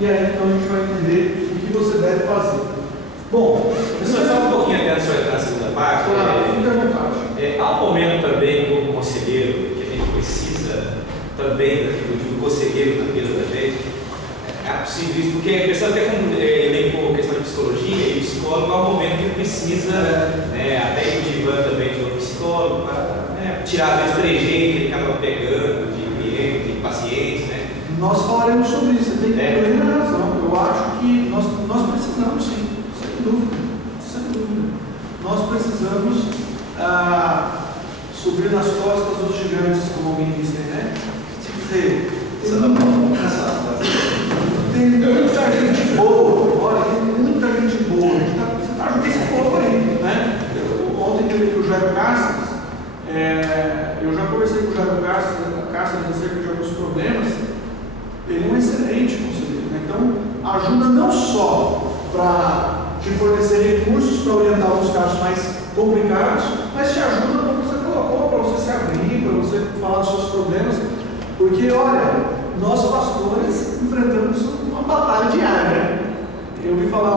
E aí então a gente vai entender o que você deve fazer. Bom, só um pouquinho até na segunda parte. Claro, fica à vontade. Há um momento também, como conselheiro, que a gente precisa também do conselheiro na vida da gente. É possível isso, porque a questão até como elencou a questão de psicologia e psicólogo, há um momento que precisa, até o Ivan também de um psicólogo, para tirar esse trejeito que ele acaba pegando de cliente, de pacientes, né? Nós falaremos sobre isso, você tem plena razão. Eu acho que nós precisamos sim, sem dúvida. Nós precisamos subir nas costas dos gigantes, como alguém disse, né? Tem muita gente boa, olha, tem muita gente boa. Você está ajudando esse povo aí, né? Ontem teve aqui o Jairo Cáceres, eu já conversei com o Jairo Cáceres acerca de alguns problemas. Ele é um excelente conselheiro, né? Então ajuda não só para te fornecer recursos para orientar os casos mais complicados, mas te ajuda, como você colocou, para você se abrir, para você falar dos seus problemas, porque olha, nós pastores enfrentamos uma batalha diária, né? Eu ouvi falar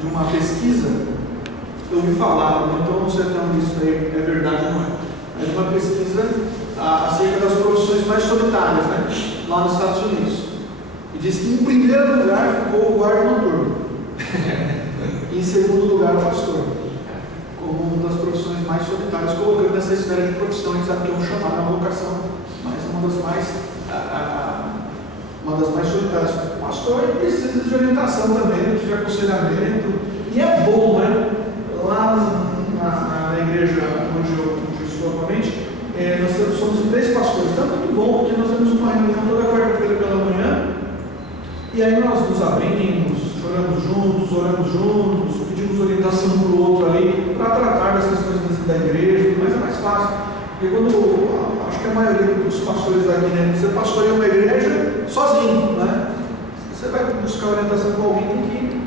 de uma pesquisa, então não sei até onde isso aí é verdade ou não é, mas uma pesquisa acerca das profissões mais solitárias, né? Lá nos Estados Unidos. E diz que em primeiro lugar ficou o guarda noturno. E em segundo lugar o pastor. Como uma das profissões mais solitárias, colocando nessa esfera de profissão, a gente sabe que é um chamado, uma vocação, mas é uma das mais solitárias. O pastor precisa de orientação também, de aconselhamento. E é bom, né? Lá na igreja onde eu estou atualmente, nós somos 3 pastores, então é muito bom, porque nós temos uma reunião toda quarta-feira pela manhã, e aí nós nos abrimos, choramos juntos, oramos juntos, pedimos orientação um para o outro ali, para tratar das questões da igreja, mas é mais fácil, porque acho que a maioria dos pastores aqui, né, você pastoreia uma igreja sozinho, né? Você vai buscar orientação com alguém tem que ir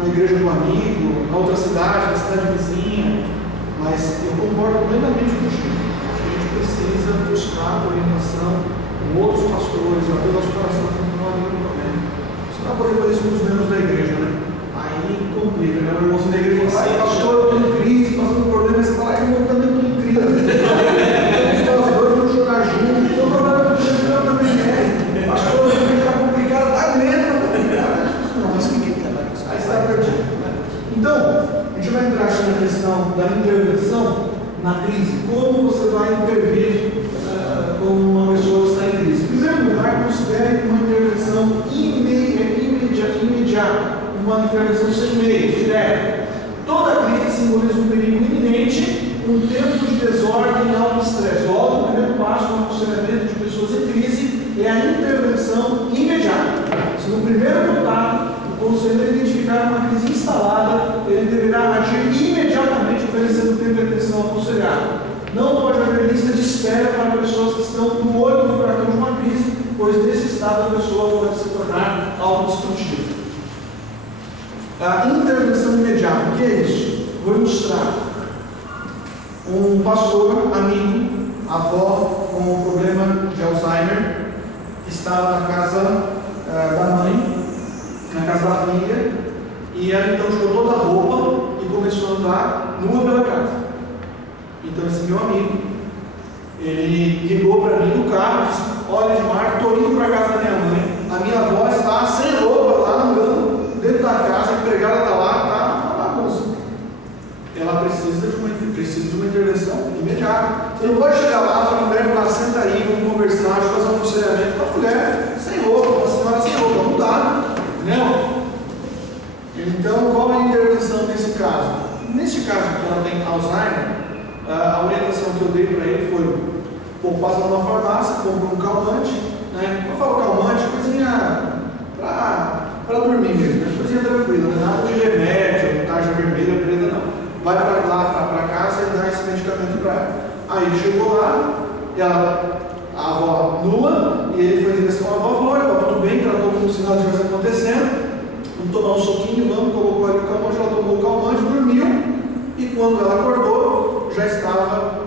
na igreja do amigo, na outra cidade, na cidade vizinha, mas eu concordo plenamente com o Chico. Precisa buscar orientação com outros pastores, até o nosso coração não há nenhum problema. Você não vai poder fazer isso com os membros da igreja, né? Aí complica, né? O irmão da igreja fala, pastor, eu estou em crise, passando por problema, você fala, eu também estou em crise. Os dois vão chorar juntos, o problema é que eu também é. Pastor, a igreja está complicada, está mesmo complicada. Não, mas ninguém trabalha com isso. Aí você está perdido, né? Então, a gente vai entrar aqui na questão da intervenção na crise. Como você vai intervir como uma pessoa que está em crise? Em primeiro lugar, considere uma intervenção imediata, uma intervenção sem meio, direta. Toda crise simboliza um perigo iminente, um tempo de desordem e alto estresse. Logo, o primeiro passo no aconselhamento de pessoas em crise é a intervenção imediata. Se no primeiro contato o conselheiro identificar uma crise instalada, ele deverá agir imediatamente, oferecendo tempo e atenção ao aconselhado. Não pode haver lista de espera para pessoas que estão no olho do furacão de uma crise, pois nesse estado a pessoa pode se tornar autodestrutiva. A intervenção imediata, o que é isso? Vou ilustrar. Um pastor, amigo, avó com problema de Alzheimer, estava na casa da mãe, na casa da filha, e ela então tirou toda a roupa e começou a andar nua pela casa. Então esse meu amigo, ele ligou para mim no carro e disse, olha Edmar, estou indo para a casa da minha mãe, a minha avó está sem roupa lá andando dentro da casa, a empregada está lá, está na bagunça. Ela precisa de uma intervenção imediata. Você não pode chegar lá, para a mulher falar, senta aí, vamos conversar, deixa eu fazer um aconselhamento com a mulher sem roupa, uma senhora sem roupa, não dá, entendeu? Então, qual é a intervenção nesse caso? Nesse caso que ela tem Alzheimer, a orientação que eu dei para ele foi, passa numa farmácia, compra um calmante, né? Eu falo calmante, coisinha para dormir mesmo, né? Coisinha tranquila, né? Nada de remédio, tarja vermelha, preta, não. vai para casa e dá esse medicamento para ela. Aí ele chegou lá, a avó nua, e ele foi em direção à avó, falou: olha, tudo bem, tratou como se nada estivesse acontecendo, vamos tomar um soquinho, vamos, colocou ali o calmante, ela tomou o calmante, dormiu, e quando ela acordou, já estava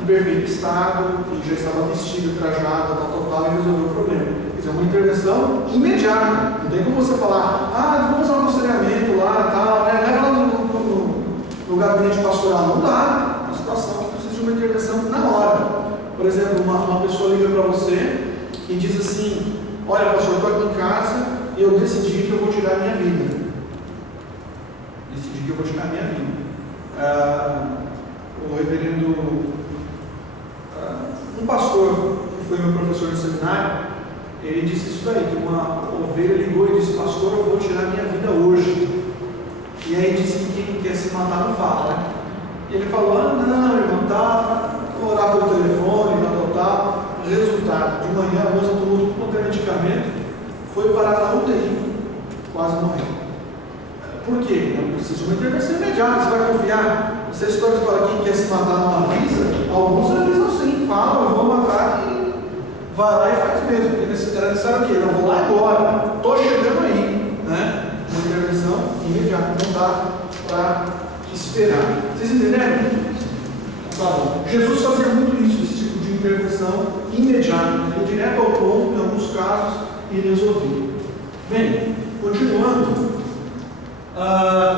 em perfeito estado, e já estava vestida, trajada, tal, e resolveu o problema. Quer dizer, uma intervenção imediata. Não tem como você falar: vamos fazer um aconselhamento lá, tal, né? Leva lá no gabinete pastoral. Não dá. Uma situação que precisa de uma intervenção na hora. Por exemplo, uma pessoa liga para você e diz assim: olha, pastor, eu estou aqui em casa e eu decidi que eu vou tirar a minha vida. O reverendo, um pastor que foi meu professor de seminário, ele disse isso daí, que uma ovelha ligou e disse: pastor, eu vou tirar a minha vida hoje. E aí disse que quem quer se matar não fala, né? E ele falou: não, irmão, tá, vou orar pelo telefone, tal. Resultado, de manhã a moça tomou tudo quanto é medicamento, foi parar na UTI, quase morreu. Por quê? Não precisa de uma intervenção imediata. Você vai confiar? Essa história de falar: quem quer se matar não avisa. Alguns avisam sim, falam: eu vou matar, e vai lá e faz mesmo. Porque era necessário o quê? Eu vou lá agora, estou chegando aí, né? Uma intervenção imediata, não dá para esperar. Vocês entenderam? Tá bom. Jesus fazia muito isso, esse tipo de intervenção imediata, né? Direto ao ponto, em alguns casos, e resolver. Bem, continuando.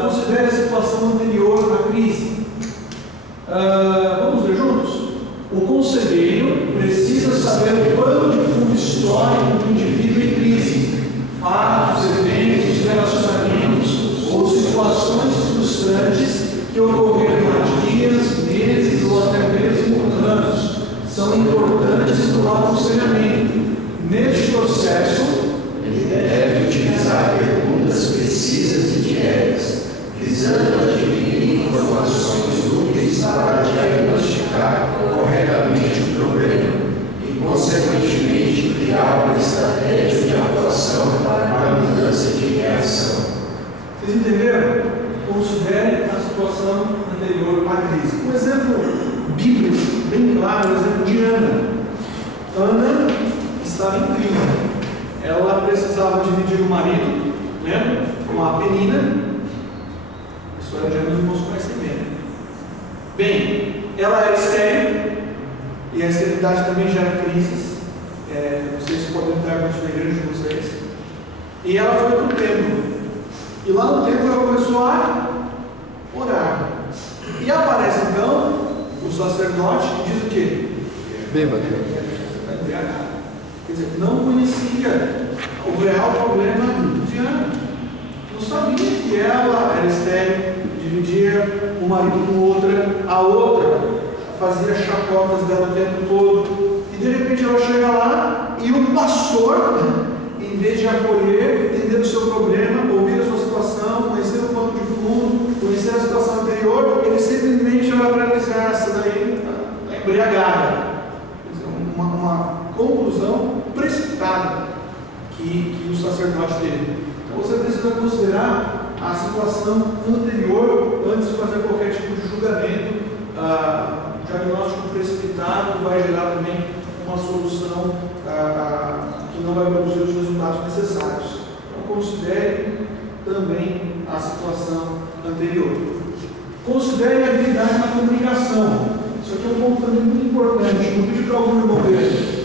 Considere a situação anterior à crise. Vamos ler juntos? O conselheiro precisa saber o pano de fundo histórico do indivíduo em crise, fatos, eventos, relacionamentos ou situações frustrantes que ocorreram há dias, meses ou até mesmo anos. São importantes para o aconselhamento. Neste processo, ele deve utilizar perguntas precisas e diretas, visando adquirir informações úteis para diagnosticar corretamente o problema e, consequentemente, criar uma estratégia de atuação para a mudança de reação. Vocês entenderam? Considere a situação anterior à crise. Um exemplo bíblico, bem claro, o exemplo de Ana. Ana estava em crise. Ela precisava dividir o marido, lembra? Com a Penina. A história de Ana os irmãos conhecem bem. Bem, ela era estéril, e a esterilidade também gera crises. Vocês podem entrar com a igreja de vocês. E ela foi para o templo. E lá no templo ela começou a orar. E aparece então o sacerdote e diz o quê? Bêbado. Quer dizer, não conhecia o real problema de Ana. Não sabia que ela era estéril, dividia o marido com outra, a outra fazia chacotas dela o tempo todo. E de repente ela chega lá e o pastor, em vez de acolher, entender o seu problema, ouvir a sua situação, conhecer o pano de fundo, conhecer a situação anterior, ele simplesmente olha para ela e diz: essa daí está embriagada. Uma conclusão precipitada que o sacerdote teve. Então você precisa considerar a situação anterior antes de fazer qualquer tipo de julgamento. Diagnóstico precipitado vai gerar também uma solução que não vai produzir os resultados necessários. Então considere também a situação anterior. Considere a habilidade na comunicação. Isso aqui é um ponto também muito importante. Vou pedir para algum irmão ver.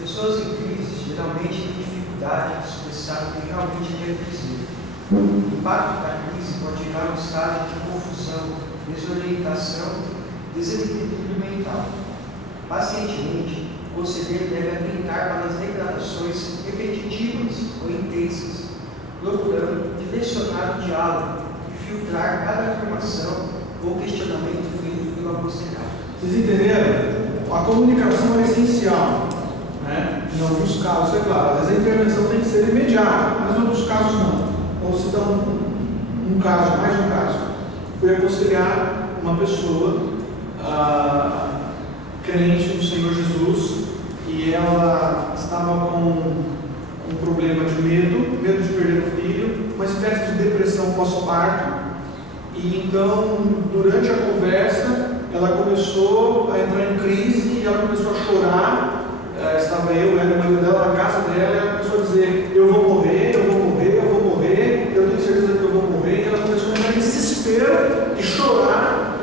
Pessoas em crise geralmente têm dificuldade de expressar o que realmente quer dizer. O impacto da crise pode gerar um estado de confusão, desorientação, desequilíbrio mental. Pacientemente, o conselheiro deve atentar para as declarações repetitivas ou intensas, procurando direcionar o diálogo e filtrar cada afirmação ou questionamento feito pelo aconselhado. Vocês entenderam? A comunicação é essencial, né? Em alguns casos, é claro, às vezes a intervenção tem que ser imediata, mas em outros casos não. Ou se dá um caso, mais um caso. Fui aconselhar uma pessoa crente no Senhor Jesus, e ela estava com um problema de medo de perder o filho, uma espécie de depressão pós-parto, E então, durante a conversa, ela começou a entrar em crise e ela começou a chorar. Estava eu e o marido dela na casa dela, e ela começou a dizer: eu vou morrer, eu vou morrer, eu vou morrer, eu tenho certeza que eu vou morrer. E ela começou a entrar em desespero e chorar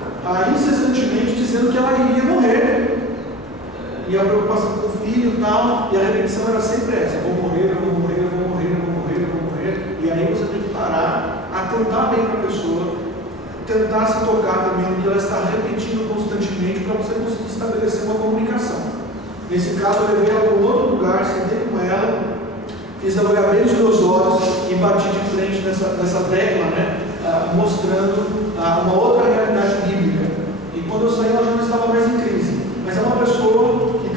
incessantemente, dizendo que ela iria morrer. E a preocupação com o filho e tal, e a repetição era sempre essa: eu vou morrer, eu vou morrer, eu vou morrer, eu vou morrer, eu vou morrer. E aí você tem que parar, atentar bem para a pessoa, tentar se tocar também no que ela está repetindo constantemente para você conseguir estabelecer uma comunicação. Nesse caso, eu levei ela para um outro lugar, sentei com ela, fiz ela olhar bem nos meus olhos e bati de frente nessa tecla, né, mostrando uma outra realidade bíblica. E quando eu saí, ela já não estava mais em crise. Mas é uma pessoa que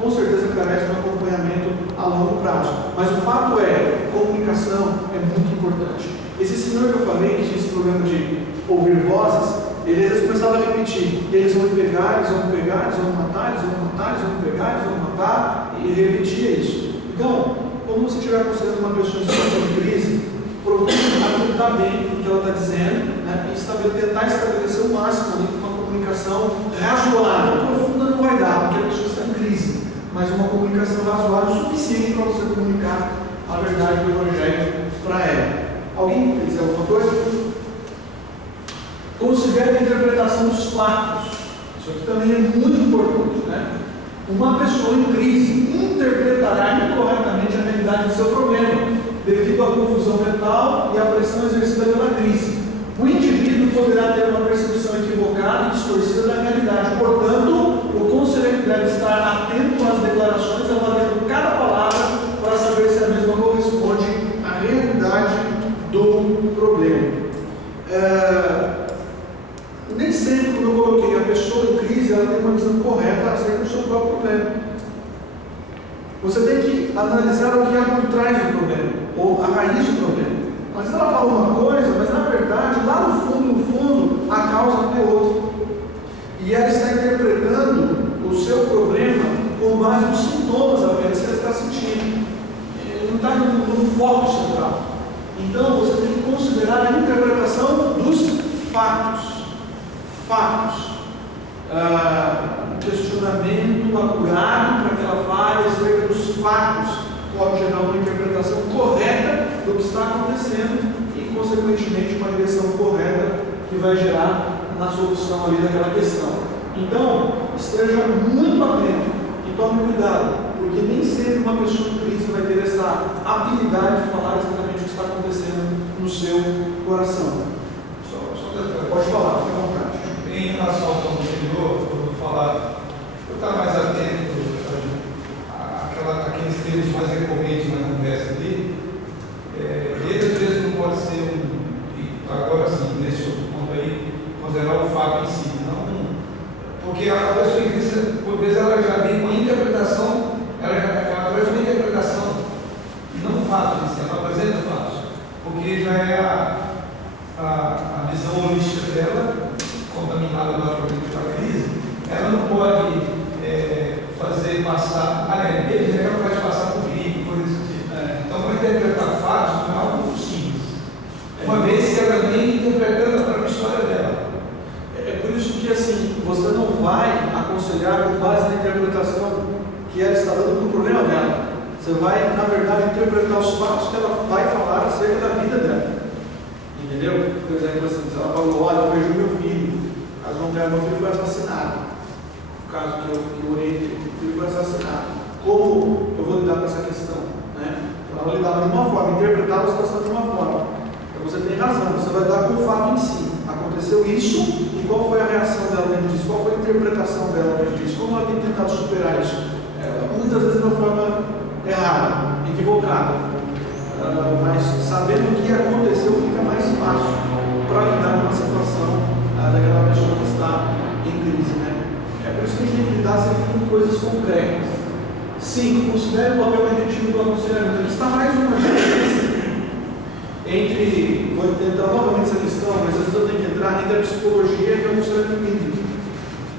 com certeza carece de um acompanhamento a longo prazo. Mas o fato é, comunicação é muito importante. Esse senhor que eu falei, que tinha esse problema de ouvir vozes, ele às vezes começava a repetir: eles vão me pegar, eles vão me pegar, eles vão me matar, eles vão me matar, eles vão me pegar, eles vão me matar, e ele repetia isso. Então, quando você estiver considerando uma pessoa em situação de crise, procure atentar bem o que ela está dizendo, né, e tentar estabelecer o máximo ali, uma comunicação razoável. Profunda não vai dar, porque a pessoa está em crise, mas uma comunicação razoável o suficiente para você comunicar a verdade do Evangelho para ela. Alguém quer dizer alguma coisa? Considere a interpretação dos fatos. Isso aqui também é muito importante, né? Uma pessoa em crise interpretará incorretamente a realidade do seu problema, devido à confusão mental e à pressão exercida pela crise. O indivíduo poderá ter uma percepção equivocada e distorcida da realidade. Portanto, o conselheiro deve estar atento às declarações, avaliando cada palavra para saber se a mesma corresponde à realidade do problema. Nem sempre, como eu coloquei, a pessoa em crise ela tem uma visão correta acerca do seu próprio problema. Você tem que analisar o que há por trás do problema, ou a raiz do problema. Mas ela fala uma coisa, mas na verdade, lá no fundo, a causa é outra. E ela está interpretando o seu problema com base nos sintomas apenas que ela está sentindo. Ele não está no foco central. Então, você tem que considerar a interpretação dos fatos. Um questionamento apurado para que ela fale acerca dos fatos pode gerar uma interpretação correta do que está acontecendo e, consequentemente, uma direção correta que vai gerar na solução ali daquela questão. Então, esteja muito atento e tome cuidado, porque nem sempre uma pessoa em crise vai ter essa habilidade de falar exatamente o que está acontecendo no seu coração. Pode falar, fique à vontade. Em relação ao ponto anterior, eu vou falar, eu estou mais atento àqueles termos mais recorrentes na conversa ali. Ele às vezes não pode ser agora sim, nesse outro ponto aí, considerar o fato em si, não, porque a pessoa em crise, por vezes, ela já vem com a interpretação, ela traz uma interpretação, e não o fato em si, ela apresenta fatos, porque já é a visão holística dela, contaminada pela crise, ela não pode fazer passar, desde ela faz passar por vídeo, coisas assim. Então, para interpretar fatos não é algo simples. Uma vez que ela vem interpretando a própria história dela. É por isso que, assim, você não vai aconselhar com base na interpretação que ela está dando para o problema dela. Você vai, na verdade, interpretar os fatos que ela vai falar acerca da vida dela. Entendeu? Por exemplo, assim, ela falou: olha, eu vejo meu filho, caso meu filho foi assassinado. No caso que eu orei, meu filho foi assassinado. Como eu vou lidar com essa questão? Né? Ela vai lidar de uma forma, interpretar a situação de uma forma. Então você tem razão, você vai lidar com o fato em si. Aconteceu isso, e qual foi a reação dela diante disso? Qual foi a interpretação dela diante disso? Como ela tem tentado superar isso? Muitas vezes de uma forma errada, equivocada. Mas sabendo o que aconteceu, fica mais fácil para lidar com a situação daquela pessoa que está em crise, né? É por isso que a gente tem que lidar sempre com coisas concretas. Sim, considere o papel objetivo do aconselhamento. Aqui está mais uma diferença entre, vou entrar novamente nessa questão, mas às vezes eu tenho que entrar entre a psicologia e o aconselhamento bíblico.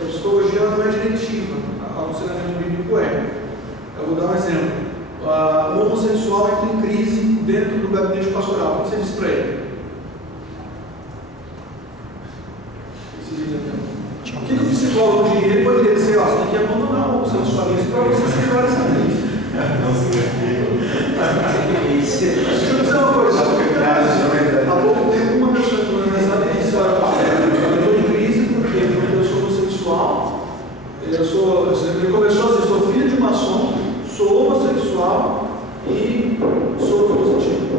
A psicologia não é diretiva, o aconselhamento bíblico é. Eu vou dar um exemplo. O homossexual entra em crise dentro do gabinete pastoral. O que você diz para ele? O que o psicólogo diria? Ele poderia dizer, ó, você tem que abandonar o homossexualismo para você se livrar dessa crise. Deixa eu dizer uma coisa. Há pouco tempo uma pessoa entrou na mensagem e disse, olha, eu estou em crise porque eu sou homossexual, ele começou a dizer, sou filho de maçom, sou homossexual e sou positivo.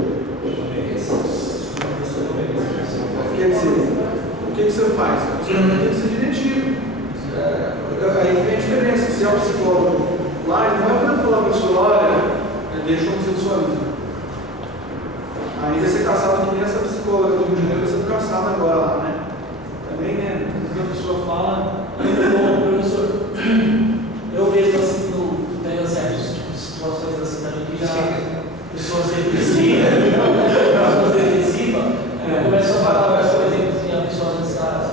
Quer dizer, o que você faz? Você tem que ser diretivo. Aí tem a diferença. Se é um psicólogo lá, ele não é para falar para a pessoa, olha, deixa o homossexualismo. Aí vai ser caçado que nem essa psicóloga do Rio de Janeiro, vai ser caçada agora lá, né? Também, né? A pessoa fala, professor, eu vejo assim, tem certas situações assim também que já pessoas depressivas, começam a falar, por exemplo, que a pessoa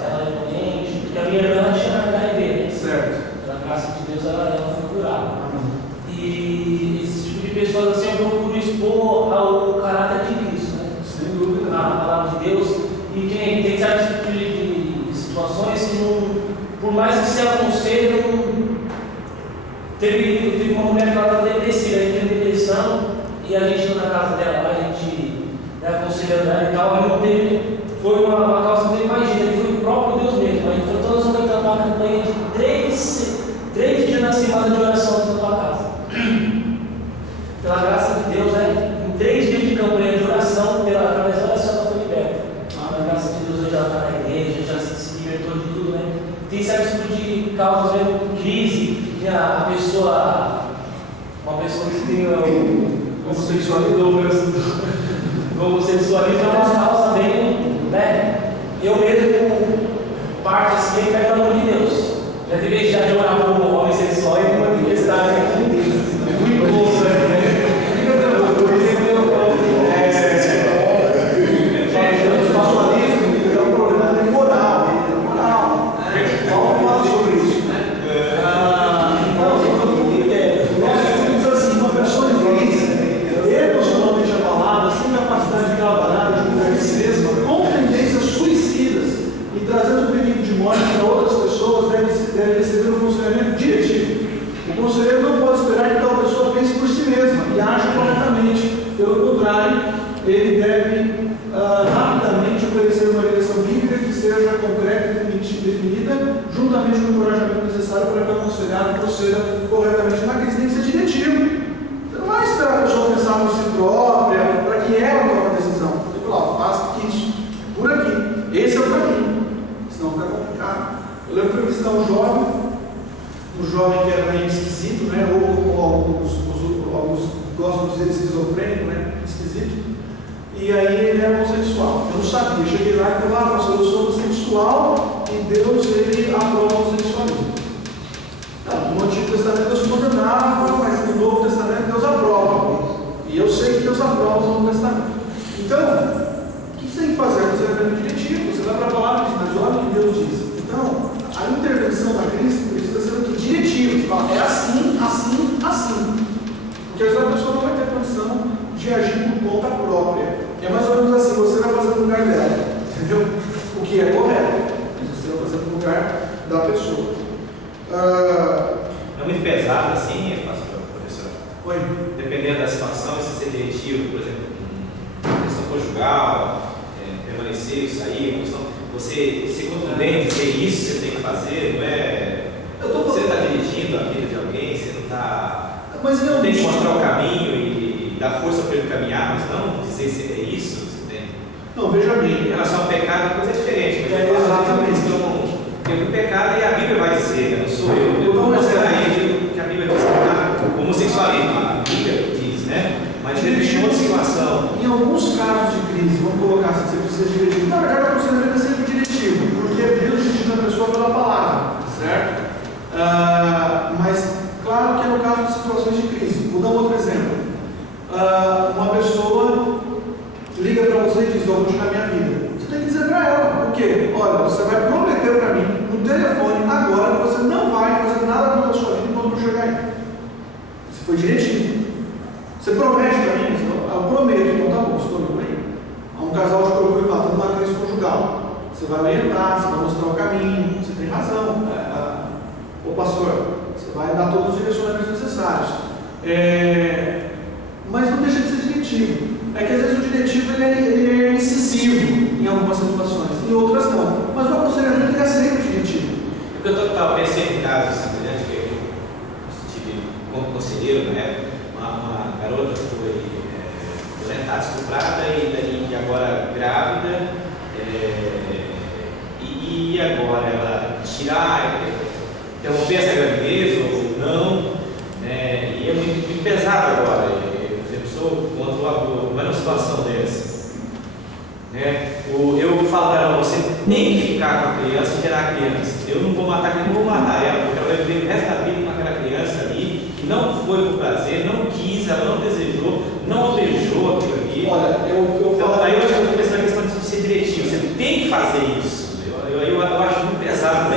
ela é doente, porque a minha irmã tinha HIV, né? certo. Pela graça de Deus ela foi curada. E esse tipo de pessoas assim eu procuro expor ao caráter de Cristo, né? Sem dúvida. A palavra de Deus. E tem certos tipos de situações que não, por mais que se aconselhe, teve uma mulher que ela estava depressiva, aí teve depressão, e a gente foi na casa dela, a gente aconselhando ela e tal, aí não teve, foi uma causa que não imagina, ele foi o próprio Deus mesmo, aí foi todas as cantar uma campanha de 3 dias na semana de oração na tua casa. Pela graça de Deus, né? Em 3 dias de campanha de oração, através da oração ela foi liberta. Pela graça de Deus, hoje ela está na igreja, já se libertou de tudo, né? Tem certos tipos de causas, mesmo, crise, que uma pessoa que tem o homossexualismo é uma causa bem, né? Eu mesmo parto assim, pelo amor de Deus. Já teve deixar de orar por um homem sexual e uma tempestade aqui em Deus. Muito bom, né? É um problema de moral. Vamos falar sobre isso. Então, assim, uma pessoa infeliz, emocionalmente abalada, sem capacidade de trabalhar, de cuidar de si mesma, com tendências suicidas e trazendo perigo de morte para outras pessoas, deve receber um aconselhamento diretivo. O conselheiro não pode esperar que tal pessoa pense por si mesma e aja corretamente. Pelo contrário, ele deve rapidamente oferecer uma direção bíblica que seja concreta e definida, juntamente com o encorajamento necessário para que o aconselhado proceda corretamente na crise. Tem que ser diretivo. Você não vai esperar a pessoa pensar por si própria, para que ela tome uma decisão. Você fala, faça isso, por aqui, esse é o caminho, senão fica complicado. Eu lembro que fui visitar um jovem que era meio esquisito, né? Ou alguns gostam de dizer esquizofrênico, né? Esquisito. E aí ele era homossexual. Eu não sabia. Cheguei lá e falei, eu sou homossexual e Deus, ele aprova o homossexualismo. No Antigo Testamento Deus condenava, mas no Novo Testamento Deus aprova. E eu sei que Deus aprova o Novo Testamento. Então, o que você tem que fazer? Você vai ver diretivo, você vai para a palavra e diz, mas olha o que Deus diz. Então, a intervenção da crise precisa ser diretivo. Você fala, é assim, assim, assim. Porque às vezes a pessoa não vai ter condição de agir por conta própria. É mais ou menos assim, você vai fazer no lugar dela, entendeu? O que é correto, você vai fazer no lugar da pessoa. É muito pesado assim, professor? Oi? Dependendo da situação, se ser diretivo, por exemplo, questão conjugal, permanecer, sair, questão, você ser contundente, dizer isso você tem que fazer, não é? Você está dirigindo a vida de alguém, você não está. Mas você tem que mostrar o caminho e dar força para ele caminhar, mas não dizer se é isso, você tem. Não, veja bem. Em relação ao pecado, a coisa é diferente. Mas exatamente. Porque o pecado é a Bíblia vai dizer, né? Não sou eu. Eu vou mostrar a ele que a Bíblia diz que homossexualismo, a Bíblia diz, né? Mas ele deixou outra situação. Em alguns casos de crise, vamos colocar assim, você precisa de diretivo. Na verdade, o aconselhamento é sempre diretivo, porque Deus dirige a pessoa pela palavra, certo? Mas, claro que é no caso de situações de crise. Vou dar um outro exemplo. Uma pessoa liga para você e diz, vou tirar minha vida. Você tem que dizer para ela, o quê? Olha, você vai prometer para mim, no telefone, agora, que você não vai fazer nada na sua vida quando eu chegar aí. Você foi diretivo. Você promete para mim? Eu prometo, então tá bom, estou indo aí. Há um casal de procura e fala, está numa crise conjugal. Você Você vai orientar, você vai mostrar o caminho, você tem razão. Ô pastor, você vai dar todos os direcionamentos necessários. Mas não deixa de ser diretivo. É que às vezes o diretivo ele é incisivo em algumas situações, em outras não. Mas o aconselhamento ele aceita o diretivo. Eu estava pensando em casos semelhantes que eu tive como conselheiro, né? Uma garota foi violentada, estuprada e agora grávida. E agora ela tirar, interromper essa gravidez ou não, e é muito pesado agora. A pessoa contra uma situação dessa. Eu falo para ela, você tem que ficar com a criança e gerar a criança. Eu não vou matar ela, porque ela vai viver o resto da vida com aquela criança ali, que não foi por prazer, não quis, ela não desejou, não almejou aquilo ali. Olha, então, aí eu estou pensando na questão de ser diretivo, você tem que fazer isso. Eu acho muito pesado.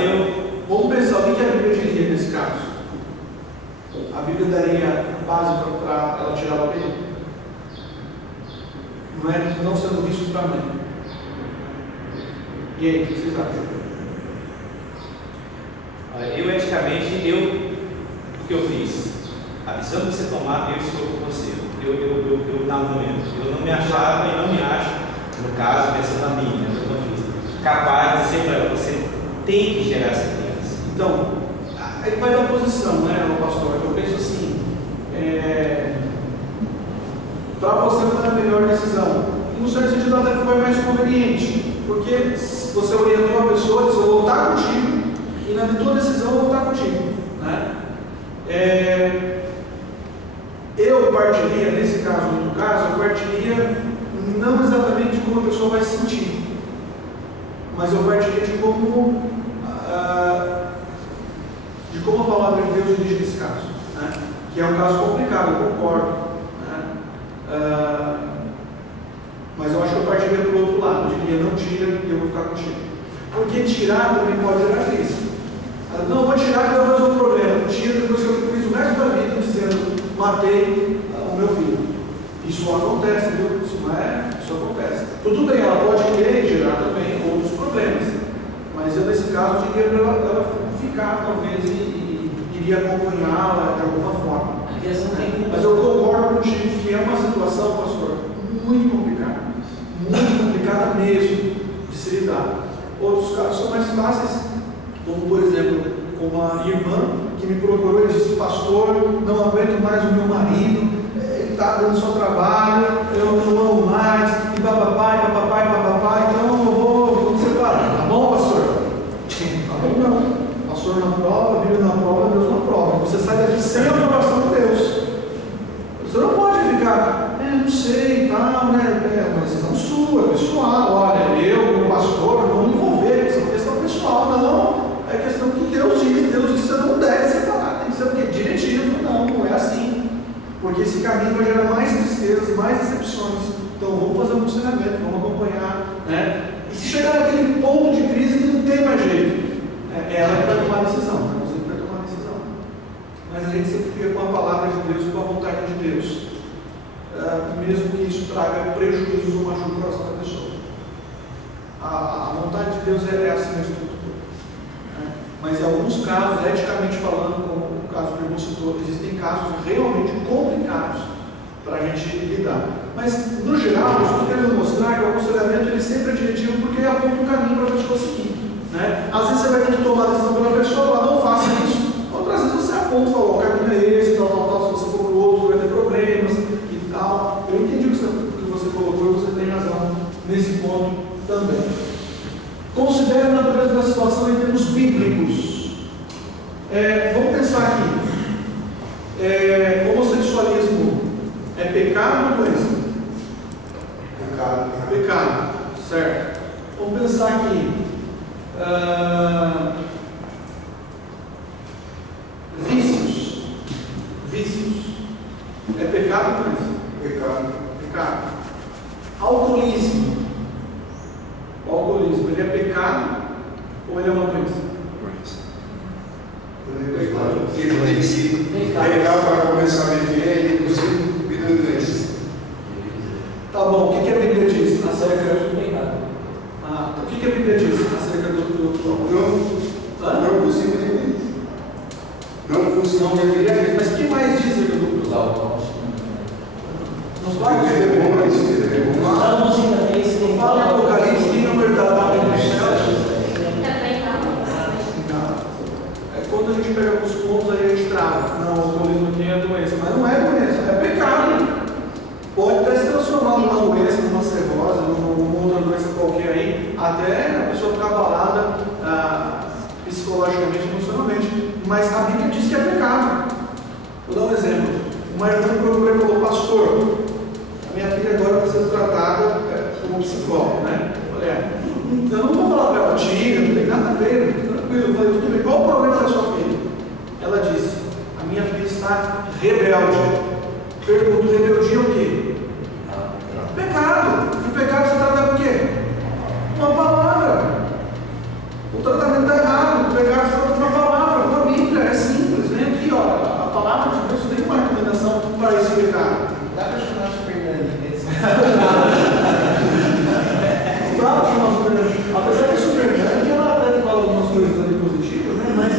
Vamos pensar, o que a Bíblia diria nesse caso? A Bíblia daria base para ela tirar o perigo. Não sendo risco para a mãe. E aí, o que vocês acham? Eu, eticamente, o que eu fiz? A decisão que você tomar, eu estou com você. Eu no momento, eu não me achava e não me acho, no caso, pensando na minha, capaz de dizer para ela, você tem que gerar essa criança. Então, aí vai da posição, né, pastor? Eu penso assim, para você foi a melhor decisão. E no certo sentido até foi mais conveniente, porque você orientou a pessoa, disse, eu vou voltar contigo, e na tua decisão eu vou voltar contigo. Né? Eu partiria, nesse caso, no outro caso, eu partiria não exatamente de como a pessoa vai se sentir, mas eu partiria de como a palavra de Deus dirige nesse caso, né? Que é um caso complicado, eu concordo, né? Mas eu acho que eu partiria para o outro lado, eu diria, não tira e eu vou ficar contigo. Porque tirar também pode gerar crise. Não, vou tirar que eu vou resolver o problema. Tira depois que eu fiz o resto da vida dizendo, matei o meu filho. Isso acontece, viu? Isso acontece. Tudo bem, ela pode querer gerar também outros problemas. Mas eu, nesse caso, diria para ela ficar, talvez, e iria acompanhá-la de alguma forma. Mas eu concordo contigo que é uma situação, pastor, muito complicada mesmo de se lidar. Outros casos são mais fáceis, como, por exemplo, uma irmã que me procurou e disse, pastor, não aguento mais o meu marido, ele está dando só trabalho, eu não amo mais, e papapá, então eu vou me separar. Tá bom, pastor? Tá bom, não. Pastor na prova, Bíblia na prova, Deus na prova. Você sai daqui sem a aprovação de Deus. Você não pode ficar, não sei e tal, né? É uma decisão sua, pessoal. Olha, eu, como pastor, não vou me envolver, isso é uma questão pessoal, não. É questão que Deus diz que você não deve separar, tem que ser o quê? Diretivo, não é assim. Porque esse caminho vai gerar mais tristezas, mais decepções. Então vamos fazer um aconselhamento, vamos acompanhar, né? E se chegar naquele ponto de crise que não tem mais jeito, é ela que vai tomar a decisão, não você que vai tomar a decisão. Mas a gente sempre fica com a palavra de Deus, com a vontade de Deus, mesmo que isso traga prejuízos ou machuque o coração da pessoa. A vontade de Deus é assim mesmo tudo. Mas em alguns casos, eticamente falando, como o caso que eu citou, existem casos realmente complicados para a gente lidar. Mas, no geral, eu estou querendo mostrar que o aconselhamento ele sempre é diretivo porque ele aponta um caminho para a pessoa seguir. Né? Às vezes você vai ter que tomar a decisão pela pessoa, ela não faça isso. Outras vezes você aponta e fala, o caminho é esse, tal, se você for para o outro, vai ter problemas e tal. Eu entendi o que você colocou e você tem razão nesse ponto também. Considere a natureza da situação em termos bíblicos. Vamos pensar aqui. Homossexualismo é pecado ou doença? Pecado, certo. Vamos pensar aqui. Vícios. É pecado ou doença? Pecado. Alcoolismo. O alcoolismo, ele é pecado ou ele é uma doença? Pecado para começar a viver e inclusive vida de doença. Tá bom, o que a Bíblia diz? Acerca do pecado. O que a Bíblia diz? Deus não deveria haver. Mas o que mais diz aqui do cruz? Nos vai não fala em Apocalipse que não herdará o reino dos céus. É quando a gente pega alguns pontos aí a gente trava. Não, o alcoolismo aqui é doença, mas não é doença, é pecado. Pode até se transformar numa doença, numa cirrose, numa outra doença qualquer aí, até a pessoa ficar abalada psicologicamente, emocionalmente. Mas a Bíblia diz que é pecado. Vou dar um exemplo. Uma irmã me procurou e falou: pastor, a minha filha agora vai ser tratada como psicóloga, né? Eu falei: eu não vou falar para ela, tira, não tem nada a ver, tranquilo. Eu falei: tudo bem, qual o problema da sua filha? Ela disse: a minha filha está rebelde. Pergunto: rebeldia é o quê? Pecado. E pecado se trata do quê? Uma palavra. O tratamento está errado. O pecado se trata de uma palavra. Uma Bíblia é simples. Vem aqui, ó. A palavra de Deus tem uma recomendação para esse pecado. Dá para chamar Super Nani? Não dá para chamar Super Nani. Apesar de Super Nani, ela até fala algumas coisas ali positivas, né? Mas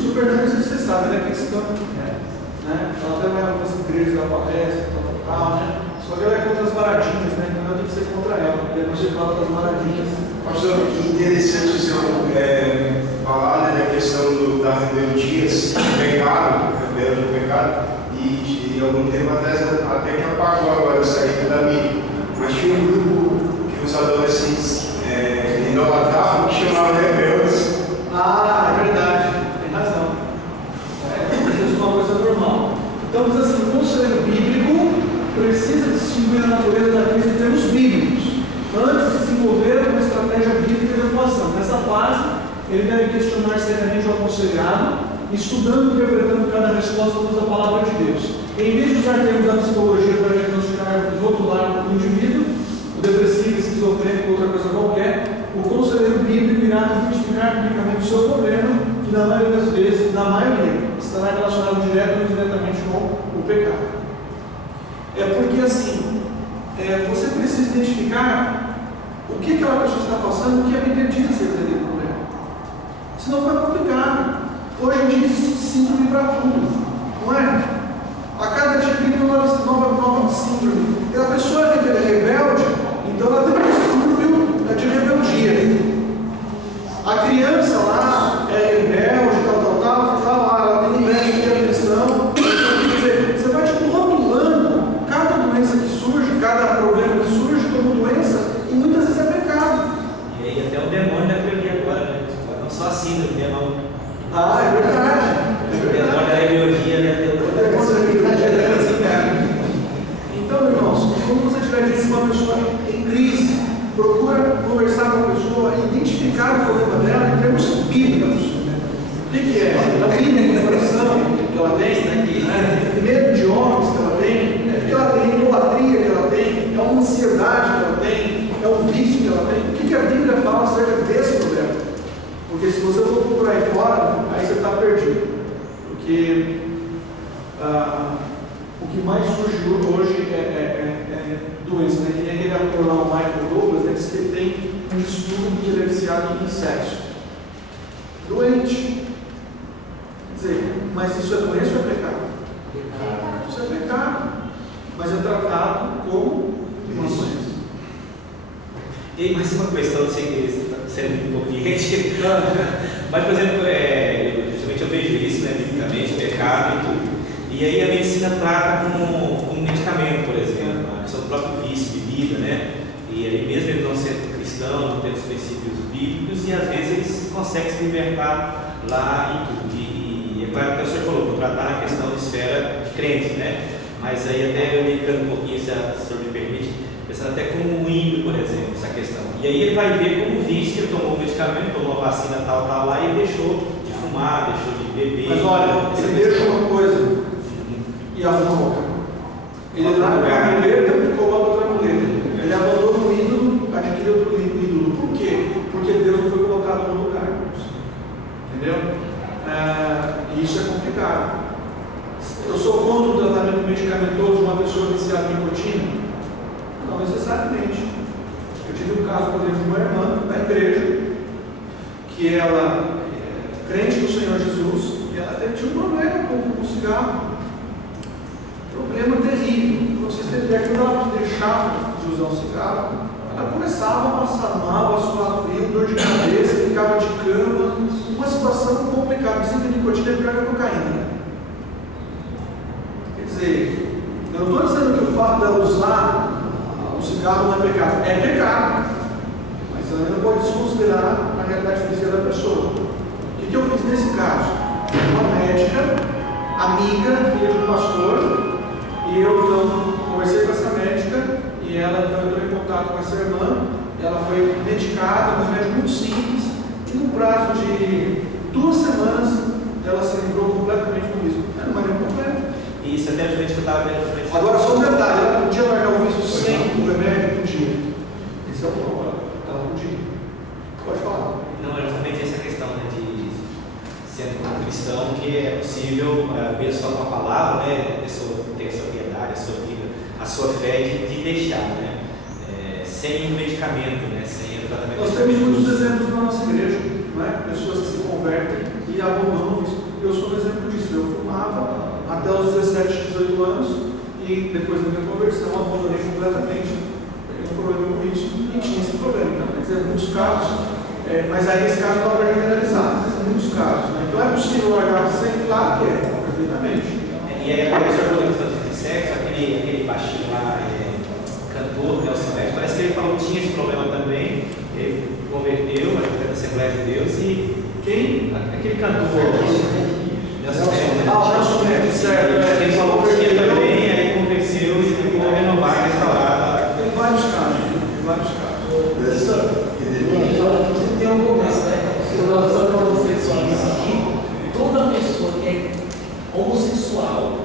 Super Nani, não sei se você sabe, ela é cristã. Né? Ela até vai em algumas igrejas, ela palestra, tal, né? Só que ela é contra as varadinhas, né? Então eu tenho que ser contra ela. Depois você fala das varadinhas. Pastor, interessante o senhor falar, né, da questão da rebeldia, pecado, rebelde ao pecado, e algum tempo atrás, até que apagou agora a saída da mídia. Mas tinha um grupo que os adolescentes idolatravam, que chamava rebeldes. Ah, é verdade, tem razão. Isso é uma coisa normal. Então, diz assim: o conselheiro bíblico precisa distinguir a natureza da crise em termos bíblicos, antes de se envolver com uma estratégia bíblica de atuação. Nessa fase, ele deve questionar seriamente o aconselhado, estudando e interpretando cada resposta da palavra de Deus. Em vez de usar termos da psicologia para diagnosticar o outro lado do indivíduo, o depressivo, esquizofrênico, outra coisa qualquer, o conselheiro bíblico irá identificar biblicamente o seu problema, que na maioria das vezes, estará relacionado direto ou indiretamente com o pecado. É porque assim, você precisa identificar o que aquela pessoa está passando, o que a Bíblia diz acerca daquele problema. Senão fica complicado. Hoje em dia existe síndrome para tudo, não é? A cada dia tem uma nova síndrome. E a pessoa é rebelde, então ela tem um distúrbio de rebeldia. A criança lá é rebelde, tal, ela tem déficit de atenção. Quer dizer, você vai rotulando cada doença que surge, cada problema que surge como doença, e muitas vezes é pecado. E aí até o demônio da teoria agora, né? Não só a síndrome, né? Ah, é verdade. O demônio da rebeldia, né? Então, irmãos, quando você estiver diante de uma pessoa em crise, procura conversar com a pessoa, identificar o problema dela em termos bíblicos. O que é? A crise no coração que ela tem, medo de homens que ela tem, que ela tem, idolatria que ela tem, é uma ansiedade que ela tem, é um vício que ela tem. O que a Bíblia fala acerca desse problema? Porque se você for procurar aí fora, aí você está perdido. Porque o que mais surge hoje é doença, né? E aquele ator lá, o Michael Douglas, ele disse que ele tem um estudo que ele é viciado em sexo. Doente. Quer dizer, mas isso é doença ou é pecado? Isso é pecado. Mas é tratado como uma doença. E aí, mais uma questão, não sei que está sendo muito pouquinho, mas, por exemplo, justamente eu vejo isso, né, biblicamente, pecado e tudo. E aí a medicina trata como medicamento, por exemplo, a questão do próprio vício, bebida, né? E aí mesmo ele não sendo cristão, não tendo os princípios bíblicos, e às vezes eles conseguem se libertar lá e tudo. E é claro que o senhor falou, vou tratar na questão de esfera de crentes, né? Mas aí até eu brincando um pouquinho, se o senhor me permite, pensando até como um ímpio, por exemplo, essa questão. E aí ele vai ver como vício, ele tomou um medicamento, tomou uma vacina tal lá, e ele deixou de fumar, deixou de beber. Mas olha, ele deixa uma coisa e arruma outra. Ele larga a muleta e coloca outra muleta. Ele abandona o ídolo, adquire outro ídolo. Por quê? Porque Deus não foi colocado no lugar. Entendeu? E isso é complicado. Eu sou contra o tratamento medicamentoso de uma pessoa viciada em nicotina? Não necessariamente. Eu tive um caso, por exemplo, de uma irmã da igreja, que ela crente do Senhor Jesus, e ela até tinha um problema com o cigarro. Problema terrível. Vocês terem ideia que ela deixava de usar o cigarro, ela começava a passar mal, a suar frio, dor de cabeça, ficava de cama, uma situação complicada. Dizem que a nicotina é pior que a cocaína. Quer dizer, eu não estou dizendo que o fato dela usar o cigarro não é pecado. É pecado. Mas ela não pode desconsiderar a realidade física da pessoa. O que eu fiz nesse caso? Uma médica, amiga, filha de um pastor, e eu então conversei com essa médica, e ela então entrou em contato com essa irmã. Ela foi medicada, um remédio muito simples, e no prazo de 2 semanas ela se livrou completamente do vício. Não é nenhum problema. Isso até a gente que eu estava vendo. Agora, só um detalhe: ela podia largar o vício sem o remédio? Podia. Esse é o problema. Ela podia. Pode falar. Não, é justamente essa questão, né, de sendo um cristão, que é possível, mesmo só com a palavra, né, a pessoa ter a sua piedade, a sua vida, a sua fé, de deixar, né, sem medicamento, né, sem o tratamento. Nós temos muitos exemplos na nossa igreja, não é? Pessoas que se convertem e abandonam isso. Eu sou um exemplo disso. Eu fumava até os 17, 18 anos e depois da minha conversão abandonei completamente. Peguei um problema com isso e tinha esse problema. Então, quer dizer, muitos casos, mas aí esse caso não dá para generalizar, muitos casos. Né? Então é possível largar sem? Claro que é, perfeitamente. E aí a pessoa falou de sexo, aquele baixinho lá, cantor, Nelson Neto, parece que ele falou que tinha esse problema também, ele converteu, mas foi da Assembleia de Deus, e quem? Aquele cantor, Nelson Neto. Nelson Neto, certo. Ele falou que ele também, aí convenceu e ficou renovado, restaurado. Tem vários casos, tem vários casos. Tem um começo, né? Se nós estamos homossexuais aqui, toda pessoa que é homossexual,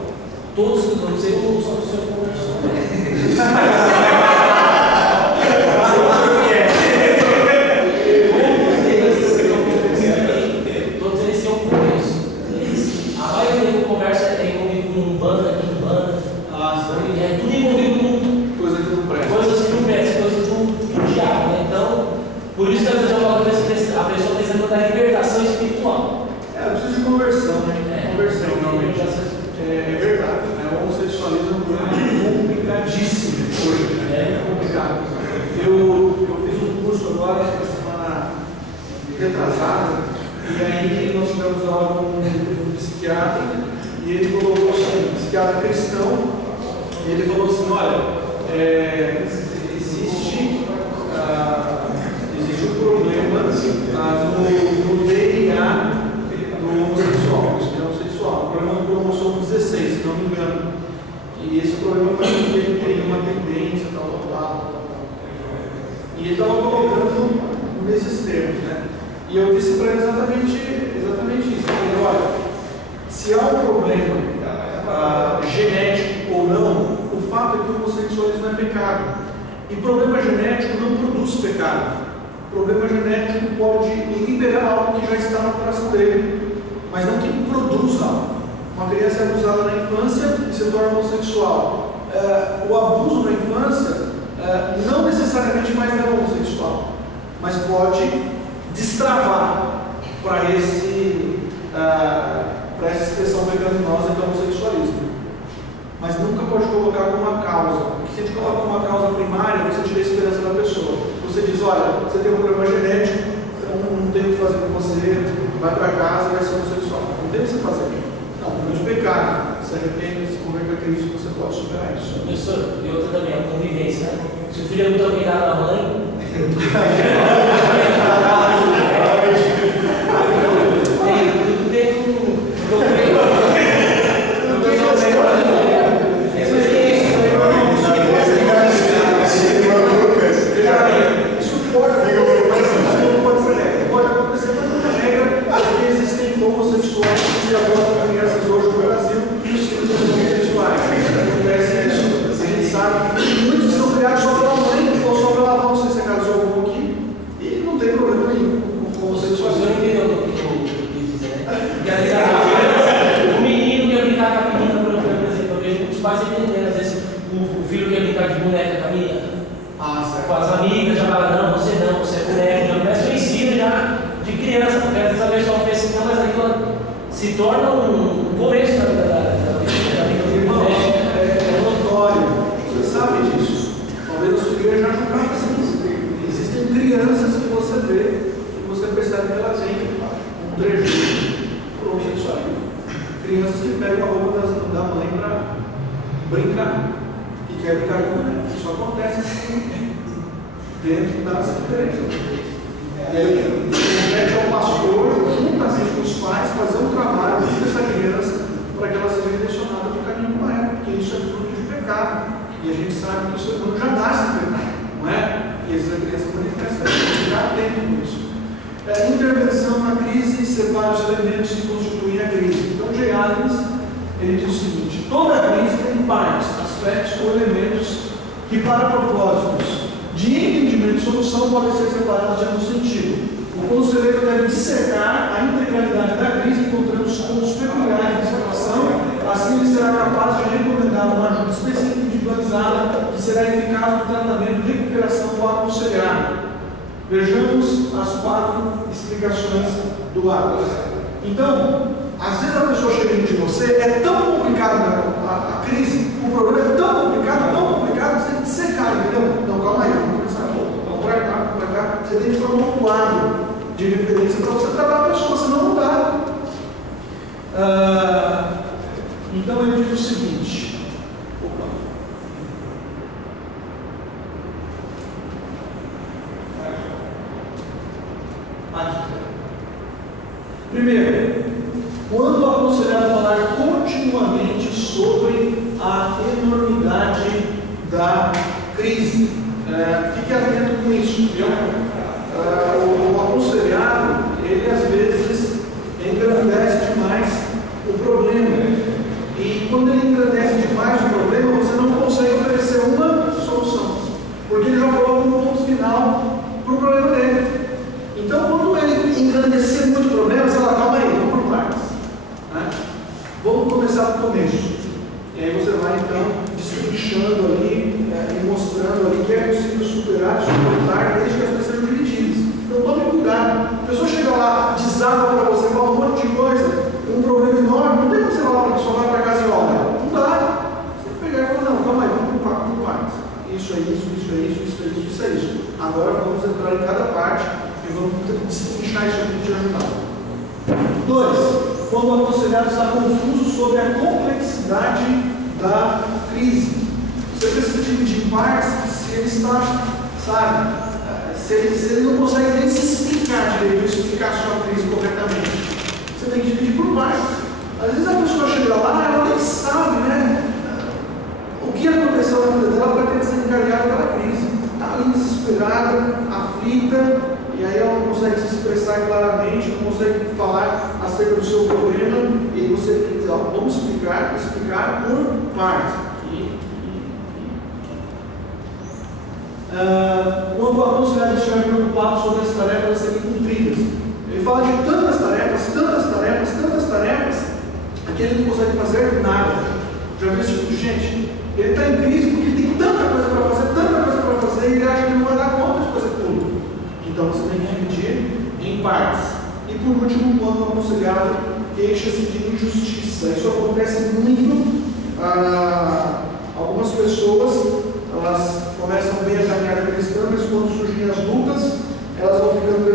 todos que não sei como são o seu conversão. Todos eles são conversos. A maioria da conversa é envolvida com banda, é tudo envolvido com coisas que não prestam. coisas do diabo, né? Então, por isso que às vezes eu falo que a pessoa precisa da libertação espiritual. Eu preciso de conversão, né? Conversão, realmente. É verdade. O homossexualismo é um problema complicadíssimo hoje. É complicado. Eu fiz um curso agora, na semana retrasada, e aí nós tivemos aula com um psiquiatra, e ele colocou assim, um psiquiatra cristão, e ele falou assim: olha, existe um problema no DNA do homossexual, um problema no cromossomo 16, se não me engano. E esse problema faz com que ele tenha uma tendência, tal. E ele estava colocando nesses termos, né? E eu disse para ele exatamente isso. Eu falei: olha, se há um problema genético ou não, o fato é que o homossexualismo é pecado. E problema genético não produz pecado. Problema genético pode liberar algo que já está no coração dele, mas não que produz algo. Uma criança é abusada na infância e se torna homossexual. O abuso na infância não necessariamente mais é homossexual, mas pode destravar para essa expressão pecaminosa que é o homossexualismo. Mas nunca pode colocar como uma causa. Porque se a gente coloca como uma causa primária, você tira a esperança da pessoa. Você diz: olha, você tem um problema genético, não tem o que fazer com você, vai para casa e vai ser homossexual. Não tem o que você fazer. Não, problema de pecado. Se arrepende, se converta a Cristo, você pode superar isso. Professor, e outra também, a convivência, né? Se o filho é muito obrigado na mãe, homossexuais que adotam crianças hoje no Brasil e os filhos são homossexuais. Acontece isso. A gente sabe que muitos são criados só pela mãe ou só pela avó. Não sei se é caso de algum aqui, e não tem problema nenhum com homossexuais. Você não entendeu o que eu quis dizer, né? O menino quer brincar com a menina, por exemplo, eu vejo os pais entendendo, às vezes o filho quer brincar de boneca com a menina. Com as amigas, já fala: não, você é boneca, já começa o ensino já de criança, porque às vezes a pessoa pensa: não, mas se torna um começo da vida do irmão. É notório, você sabe disso. Talvez a sua igreja já julgava assim. Existem crianças que você vê, que você percebe que elas têm um trejeito homossexual. Crianças que pegam a roupa da mãe para brincar, que quer brincar com ela. Isso acontece assim, dentro das igrejas. E aí, compete ao pastor, juntamente com os pais, fazer um trabalho dessa criança para que ela seja direcionada para o caminho correto, porque isso é fruto de pecado. E a gente sabe que o ser humano já nasce em pecado, não é? E essa criança manifesta, a gente tem que ficar atento com isso. Intervenção na crise separa os elementos que constituem a crise. Então, J. Adams, ele diz o seguinte: toda crise tem partes, aspectos ou elementos que, para propósitos de entendimento e solução, podem ser separados de algum sentido. O conselheiro deve dissecar a integralidade da crise, encontrando os pontos peculiares da situação, assim ele será capaz de recomendar uma ajuda específica e individualizada que será eficaz no tratamento de recuperação do aconselhado. Vejamos as 4 explicações do Atlas. Então, às vezes a pessoa chega diante de você, é tão complicada a crise, o problema é tão complicado, que você tem que secar, entendeu? Não, calma aí, vamos começar aqui. Vamos para cá. Você tem que formar um quadro de referência para você tratar a pessoa, senão não dá. Então ele diz o seguinte. Primeiro, quando o aconselhado falar continuamente sobre a enormidade da crise, fique atento com isso. O aconselhado, ele às vezes engrandece demais o problema. E quando ele engrandece demais o problema, você não consegue oferecer uma solução, porque ele já coloca um ponto final para o problema dele. Então, quando ele engrandecer muito o problema, você fala, calma aí, vamos por partes. Vamos começar do começo. E aí você vai, então, destrinchando ali e mostrando ali que é possível superar e suportar desde que as coisas sejam divididas. Então, tome cuidado. A pessoa chega lá, desaba para você, fala um monte de coisa, um problema enorme, não tem como você falar para a pessoa, vai para casa e olha. Não dá. Você tem que pegar e falar, não, calma aí, vamos por partes. Isso é isso. Agora vamos entrar em cada parte e vamos destrinchar isso aqui de ajudar. 2. Quando o aconselhado está confuso sobre a complexidade da crise. Você precisa dividir em partes se ele está, sabe, se ele não consegue nem se explicar direito, explicar a sua crise corretamente. Você tem que dividir por partes. Às vezes a pessoa chega lá, ela nem sabe, né, o que aconteceu na vida dela para ter desencadeado aquela crise. Está ali desesperada, aflita, e aí ela não consegue se expressar claramente, não consegue falar acerca do seu problema, e você tem que dizer, vamos explicar por parte. Quando o aconselhado estiver preocupado sobre as tarefas a serem cumpridas, ele fala de tantas tarefas, que ele não consegue fazer nada. Já viu esse tipo de gente? Ele está em crise porque tem tanta coisa para fazer, e ele acha que não vai dar conta de fazer tudo. Então você tem que dividir em partes. E por último, quando o aconselhado queixa-se de injustiça. Isso acontece muito. Algumas pessoas, elas começam bem a caminhada cristã, mas quando surgem as lutas, elas vão ficando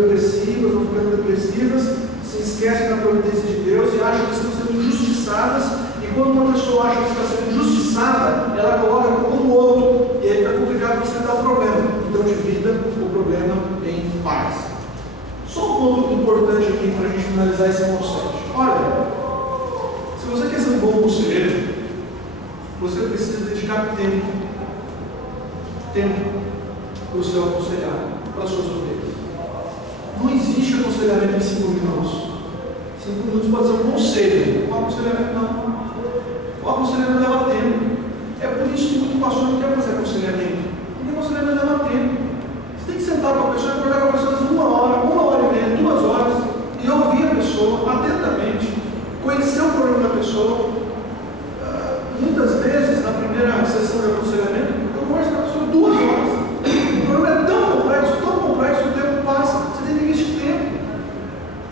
depressivas, se esquecem da providência de Deus e acham que estão sendo injustiçadas. E quando uma pessoa acha que está sendo injustiçada, ela coloca como outro, e aí fica complicado você dar o problema. Então divida o problema em partes. Só um ponto importante aqui para a gente finalizar esse conceito. Olha, se você quer ser um bom conselheiro, você precisa dedicar tempo para o seu aconselhado, para as suas ovelhas. Não existe aconselhamento em 5 minutos. 5 minutos pode ser um conselho. O aconselhamento não. O aconselhamento leva tempo. É por isso que muito pastor não quer fazer aconselhamento. Porque o aconselhamento leva tempo. Você tem que sentar com a pessoa e conversar com a pessoa 1 hora e meia, 2 horas, e ouvir a pessoa atentamente, conhecer o problema da pessoa. Muitas vezes, na primeira sessão de aconselhamento, eu converso com a pessoa 2 horas. O problema é tão complexo, o tempo passa, você tem que investir tempo.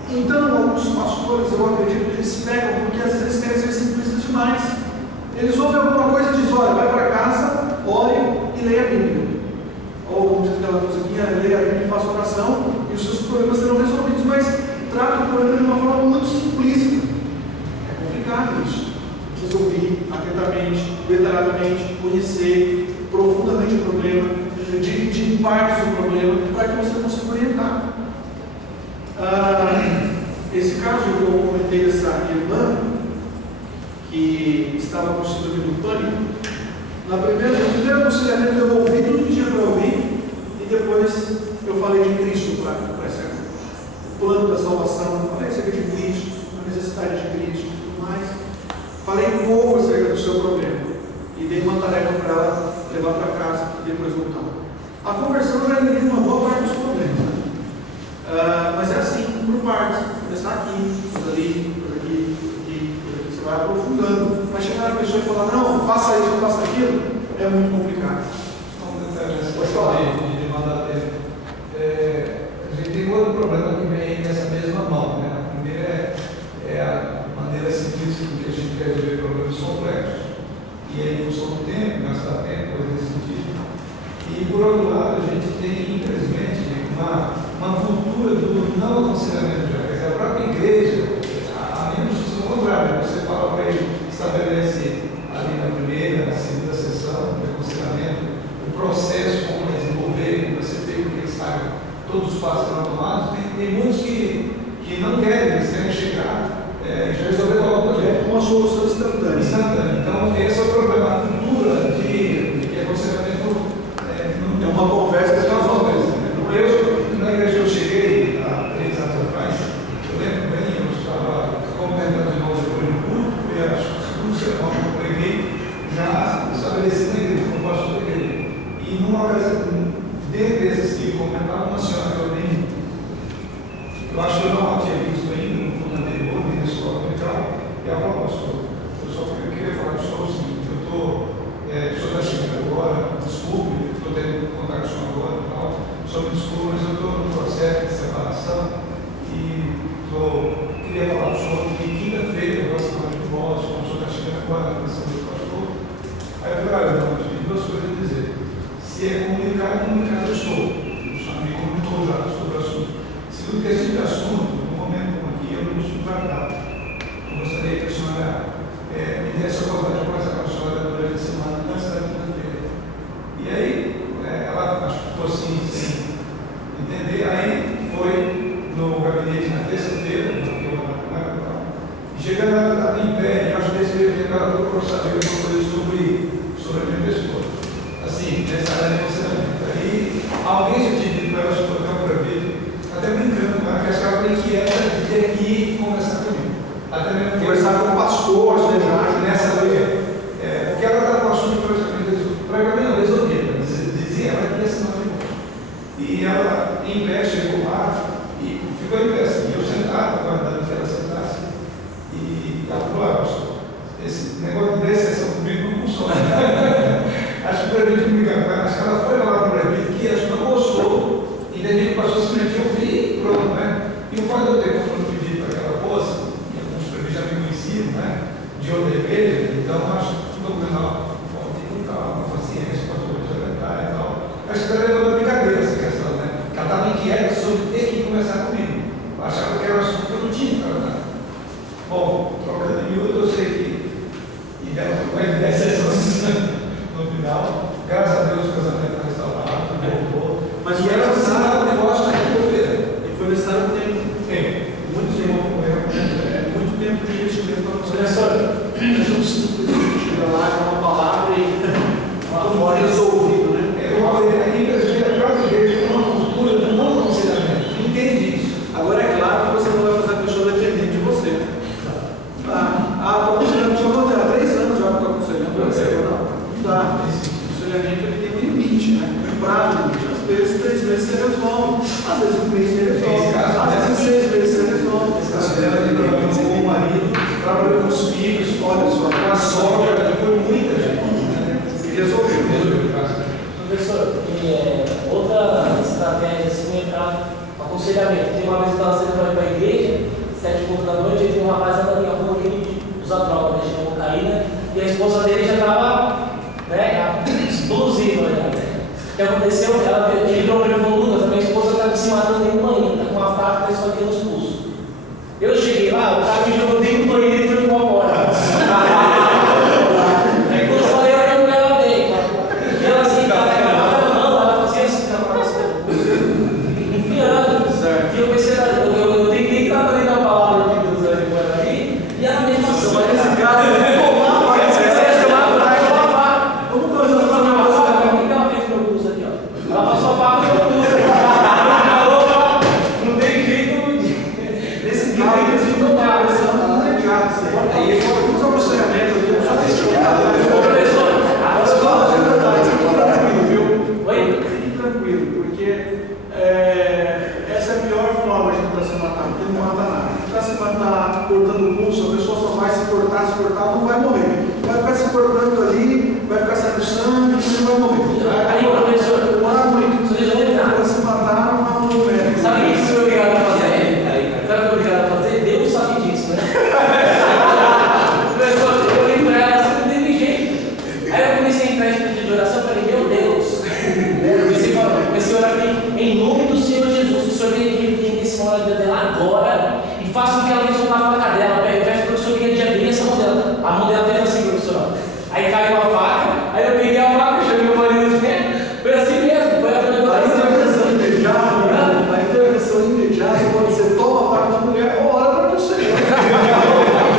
Então, alguns pastores, eu acredito que eles se pegam, porque às vezes eles querem ser simplistas demais. Eles ouvem alguma coisa e dizem, olha, vai para casa, ore e leia a Bíblia. Ou, como diz aquela musiquinha, leia a Bíblia e faça oração, e os seus problemas serão resolvidos, mas trata o problema de uma forma muito simplista. É complicado isso. Precisa ouvir atentamente, detalhadamente, conhecer profundamente o problema, dividir em partes o problema, para que você consiga orientar. Esse caso que eu comentei dessa irmã, que estava com síndrome do pânico, no primeiro aconselhamento eu ouvi tudo que tinha para ouvir, e depois eu falei de Cristo para ela. O plano da salvação, falei acerca de Cristo, a necessidade de Cristo e tudo mais. Falei um pouco acerca do seu problema e dei uma tarefa para ela levar para casa e depois voltar. A conversão já elimina uma boa parte dos problemas, né? Mas é assim, por partes. Começar aqui, por ali, por aqui, por aqui, por aqui. Você vai aprofundando. Mas chegar na pessoa e falar, não, faça isso, faça aquilo, é muito complicado. Pode falar. De mandar dele. A gente tem outro problema que vem nessa mesma mão, né? A primeira é a maneira simplista com que a gente quer resolver problemas complexos. E aí, em função do tempo, gastar tempo, coisa nesse sentido. E, por outro lado, a gente tem, infelizmente, uma cultura do não aconselhamento já. Quer dizer, a própria igreja, a menos do contrário, você fala para ele, estabelece ali na primeira, na segunda sessão de aconselhamento, o processo, como desenvolver, como vai ser feito, que eles saibam todos os passos serão tomados. Tem muitos que não querem, eles querem chegar e já resolver logo o projeto. Uma solução instantânea. Então, esse é o problema, a cultura de que aconselhamento é uma conversa de casal mesmo. Na igreja eu cheguei há 3 anos atrás, eu lembro bem, eu estava comentando de novo depois do culto, foi acho que o segundo sermão que eu preguei, já estabeleci na igreja, como pastor da igreja. E numa ocasião, dentre esses que comentavam, uma senhora que eu acho que eu não tinha visto ainda no culto anterior, nem na escola dominical, e ela falou, pastor, eu só queria falar com o senhor o seguinte, o senhor está chegando agora, desculpe, estou tendo contato com o senhor agora e tal, só me desculpe, mas eu estou no processo de separação e queria falar com o senhor que quinta-feira eu vou estar de volta, como o senhor está chegando agora na questão do pastor. Aí eu falei, olha, não, eu tenho 2 coisas a dizer. Se é comunicado eu estou. O senhor me comunicou já sobre o assunto. Segundo que esse assunto, no momento como aqui, eu não costumo tratar. Eu gostaria que a senhora me desse a oportunidade de conversar com a senhora durante a semana, antes da quinta-feira. E aí, ela acho que ficou assim, sem entender. Aí foi no gabinete na terça-feira, e chegando ela em pé, eu acho que esse período ela procurou saber alguma coisa sobre a minha pessoa. Assim, nessa área de aconselhamento. Aí alguém já tinha dito para ela, acho que foi para vídeo, até brincando com ela, que achava bem que era de ter que conversar comigo. Até mesmo Conversar com o pastor, nessa vez. Porque ela estava com o assunto para mim não resolvia, dizia ela que ia assinar de novo. E ela, em pé, chegou lá e ficou em pé assim. Eu sentado, aguardando que ela sentasse. E ela falou, pastor, esse negócio de decepção comigo não funciona. Acho que para a gente brigar com ela, acho que ela foi lá para mim, que acho que não gostou. E daí ele passou assim, eu vi e pronto, né? E o fato de eu ter pedido para que ela fosse, e alguns para mim já me conheciam, né? De outra igreja, então acho que todo mundo calma, paciência, para todos orientar e tal. Acho que ela levou na brincadeira essa questão, né? Ela estava inquieta sobre ter que conversar comigo. Eu achava que era um assunto que eu não tinha para dar. Bom, troca de miúdo, eu sei que e dela foi mais de 10 sessões no final. Graças a Deus o casamento está restaurado, voltou. Mas e ela sabe o negócio da quinta-feira. E foi necessário tempo. Muito tempo de investimento para você. Olha só, nós não simplesmente chegar lá com uma palavra e uma resolvido, né? Eu falei, a igreja é a igreja com uma cultura do não aconselhamento. Entende isso? Agora é claro que você não vai fazer a pessoa dependente de você. Estou aconselhando, já vou ter há 3 anos já que estou aconselhando. Não dá. Esse aconselhamento ele tem um limite, né? Um prazo limite. Às vezes 3 meses você resolve, às vezes 1 mês você resolve, às vezes 6 meses você resolve. Esse caso dela de problema com o marido, problema com os filhos, olha só, com a sogra, foi muita gente. Se resolveu o caso. Professor, outra estratégia assim é para aconselhamento. Tem uma vez que eu estava sendo para a igreja, 7 um rapaz andando na rua que ele usa droga, né? Chama cocaína, e a esposa dele já estava, né, explosiva, né? O que aconteceu? Ele virou para mim e falou: Lucas, a minha esposa está se matando dentro do banheiro, está com uma faca, está esfaqueando os pulsos. Eu cheguei lá, o cara me jogou dentro do banheiro e foi para uma porta. Aí quando eu falei, a mulher lá veio. E ela assim, ela fazia assim, enfiando. E eu pensei, eu tentei trabalhar na palavra de Deus ali por aí, e era a mesma ação. Mas esse cara, ela passou a faca no meu pulso. Não tem jeito. Nesse caso, eles não param, eles não ligados. Aí ele usa o aconselhamento, ele só tem estudado. Professor, a escola de verdade, fique tranquilo, porque essa é a pior forma de tentar se matar, porque não mata nada. Tentar se matar cortando o pulso, a pessoa só vai se cortar, não vai morrer. Vai ficar se cortando ali, vai ficar saindo sangue, não vai morrer. Aí, professor, demora muito. Para se matar, não é. Sabe o que você é obrigado a fazer? Sabe o que é obrigado a fazer? Deus sabe disso, né? Professor, eu olhei para ela, você não teve jeito. Aí eu comecei a entrar em espírito de oração, eu falei: meu Deus. Comecei a orar em nome do Senhor Jesus. O Senhor vem aqui nesse momento da vida dela agora e faça com que ela resolva a faca dela. Peço para o Senhor que abrir essa mão dela. A mão dela fez assim, professor. Aí caiu a faca, aí eu peguei a faca, chamei meu marido de pé. Foi assim mesmo, foi a intervenção imediata, quando você toma a faca da mulher, ora para o Senhor.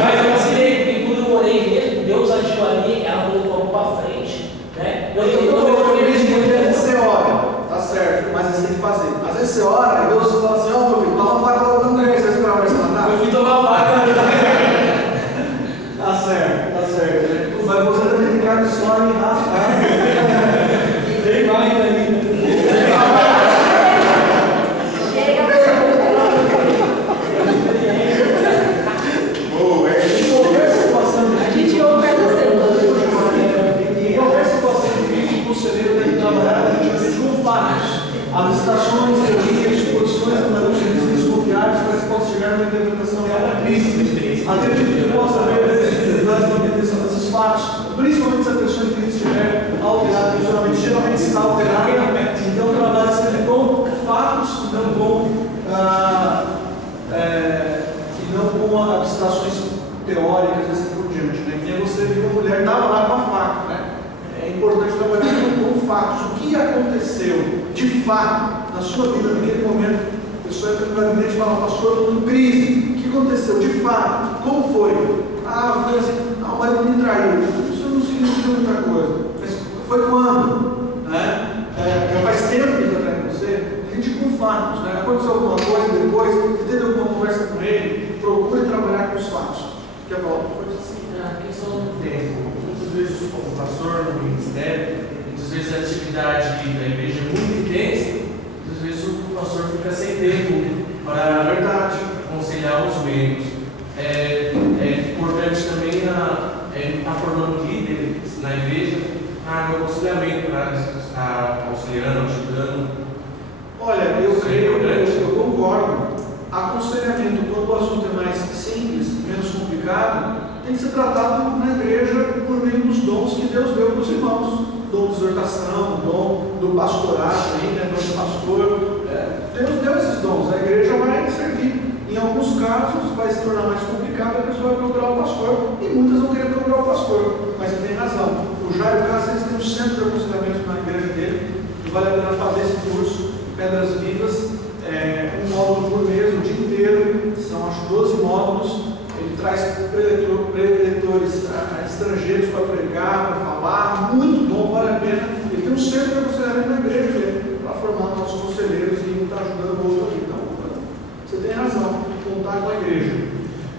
Mas eu ensinei, porque quando eu orei mesmo, Deus agiu ali, ela colocou a mão para frente, né? Você ora, tá certo, mas você tem que fazer. Às vezes você ora e Deus fala assim: ó, meu filho, toma a faca da mulher, você vai esperar mais matar? Eu fui tomar a faca. Tá certo. Mas você também tem cara de história e rasgar. Tem mais ainda. As estações, teorias, posições, analogias desconfiáveis para que possa chegar numa interpretação real da crise. Acredito que possa haver necessidade de manutenção desses fatos, principalmente se a pessoa em crise estiver alterada, geralmente está alterada. Então, trabalhe sempre com fatos e não com abstrações teóricas, assim por diante. Né? Que você viu a mulher estava lá com a faca. Né? É importante trabalhar com fatos. O que aconteceu de fato na sua vida naquele momento? A pessoa entra no gabinete e fala: pastor, estou em crise. O que aconteceu de fato? Como foi? Foi assim: o marido me traiu. Isso não significa muita coisa. Mas foi quando? Né? Já faz tempo que ele está traindo você? A gente com fatos. Né? Aconteceu alguma coisa depois? Você teve alguma conversa com ele? Procure trabalhar com os fatos. Quer falar uma coisa assim? A questão do tempo. Muitas vezes, como pastor no ministério, muitas vezes a atividade da igreja é muito intensa, muitas vezes o pastor fica sem tempo para aconselhar os membros. É importante também estar formando líderes na igreja no aconselhamento, para estar aconselhando, ajudando. Olha, eu concordo. Aconselhamento, quando o assunto é mais simples, menos complicado, tem que ser tratado na igreja por meio dos dons que Deus deu para os irmãos. Dom de exortação, dom do pastorado, né? Dom de pastor. Deus deu esses dons, a igreja vai servir. Em alguns casos vai se tornar mais complicado, a pessoa vai procurar o pastor, e muitas vão querer procurar o pastor, mas ele tem razão. O Jairo Cáceres tem um centro de aconselhamento na igreja dele, e vale a pena fazer esse curso, Pedras Vivas, um módulo por mês, o dia inteiro, são acho 12 módulos. Ele traz preletores estrangeiros para pregar, para falar, muito bom, vale a pena. Ele tem um centro de aconselhamento na igreja dele, para formar nossos conselheiros e um está ajudando o outro aqui. Então, você tem razão, contar com a igreja.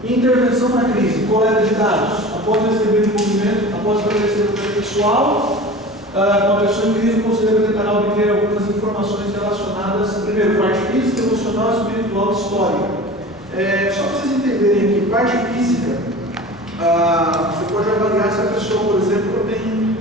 Intervenção na crise, coleta de dados. Após receber o envolvimento, após estabelecer o projeto pessoal, com a pessoa em crise, o conselheiro tentará obter algumas informações relacionadas, primeiro, parte física, emocional, espiritual e histórica. Só para vocês entenderem aqui, parte física, você pode avaliar se a pessoa, por exemplo, tem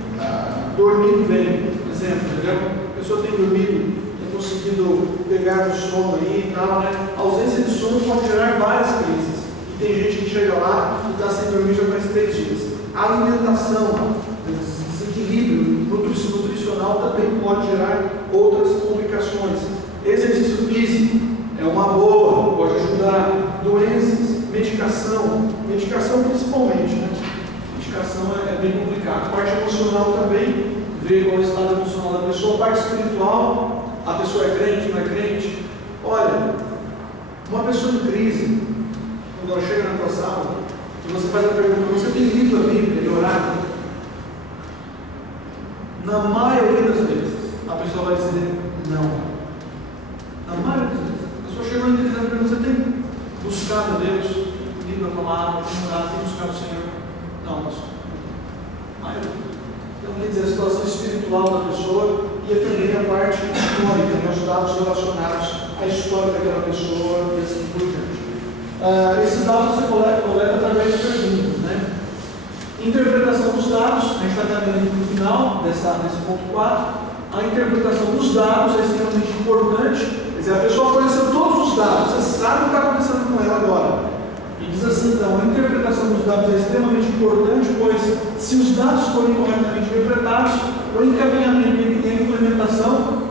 dormido bem, por exemplo, entendeu? A pessoa tem dormido, tem conseguido pegar no sono aí e tal, né? A ausência de sono pode gerar várias crises. E tem gente que chega lá e está sem dormir já faz 3 dias. A alimentação, esse equilíbrio nutricional também pode gerar outras complicações. Exercício físico é uma boa, pode ajudar. Doenças, medicação principalmente, né? Medicação é bem complicado. A parte emocional também, ver qual é o estado emocional da pessoa. A parte espiritual, a pessoa é crente, não é crente. Olha, uma pessoa em crise, quando ela chega na tua sala, e você faz a pergunta: você tem lido a Bíblia e orado? Na maioria das vezes, a pessoa vai dizer não. Na maioria das vezes. A pessoa chega na igreja e pergunta: você tem buscado a Deus, lido a palavra, tem orado, tem buscado o Senhor? Não, pastor. Maioria. Então, quer dizer, a situação espiritual da pessoa e também a parte histórica, né, os dados relacionados à história daquela pessoa e assim por diante. Esses dados você coleta através de perguntas, né? Interpretação dos dados, a gente está caminhando para o final desse ponto 4. A interpretação dos dados é extremamente importante. Quer dizer, a pessoa conheceu todos os dados, você sabe o que está acontecendo com ela agora. E diz assim, então, a interpretação dos dados é extremamente importante, pois se os dados forem corretamente interpretados, o encaminhamento e a implementação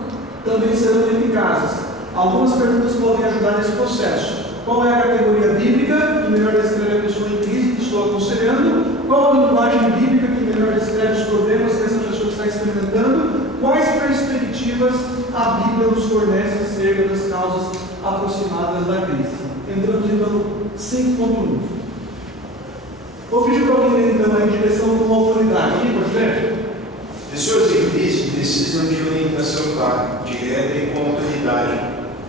também serão eficazes. Algumas perguntas podem ajudar nesse processo. Qual é a categoria bíblica que melhor descreve a pessoa em crise que estou aconselhando? Qual a linguagem bíblica que melhor descreve os problemas que essa pessoa está experimentando? Quais perspectivas a Bíblia nos fornece acerca das causas aproximadas da crise? Entramos então no 5.1. Vou pedir para alguém ler então a direção com autoridade. Aqui, pode ler? Pessoas em crise precisam de orientação clara, direta e com autoridade,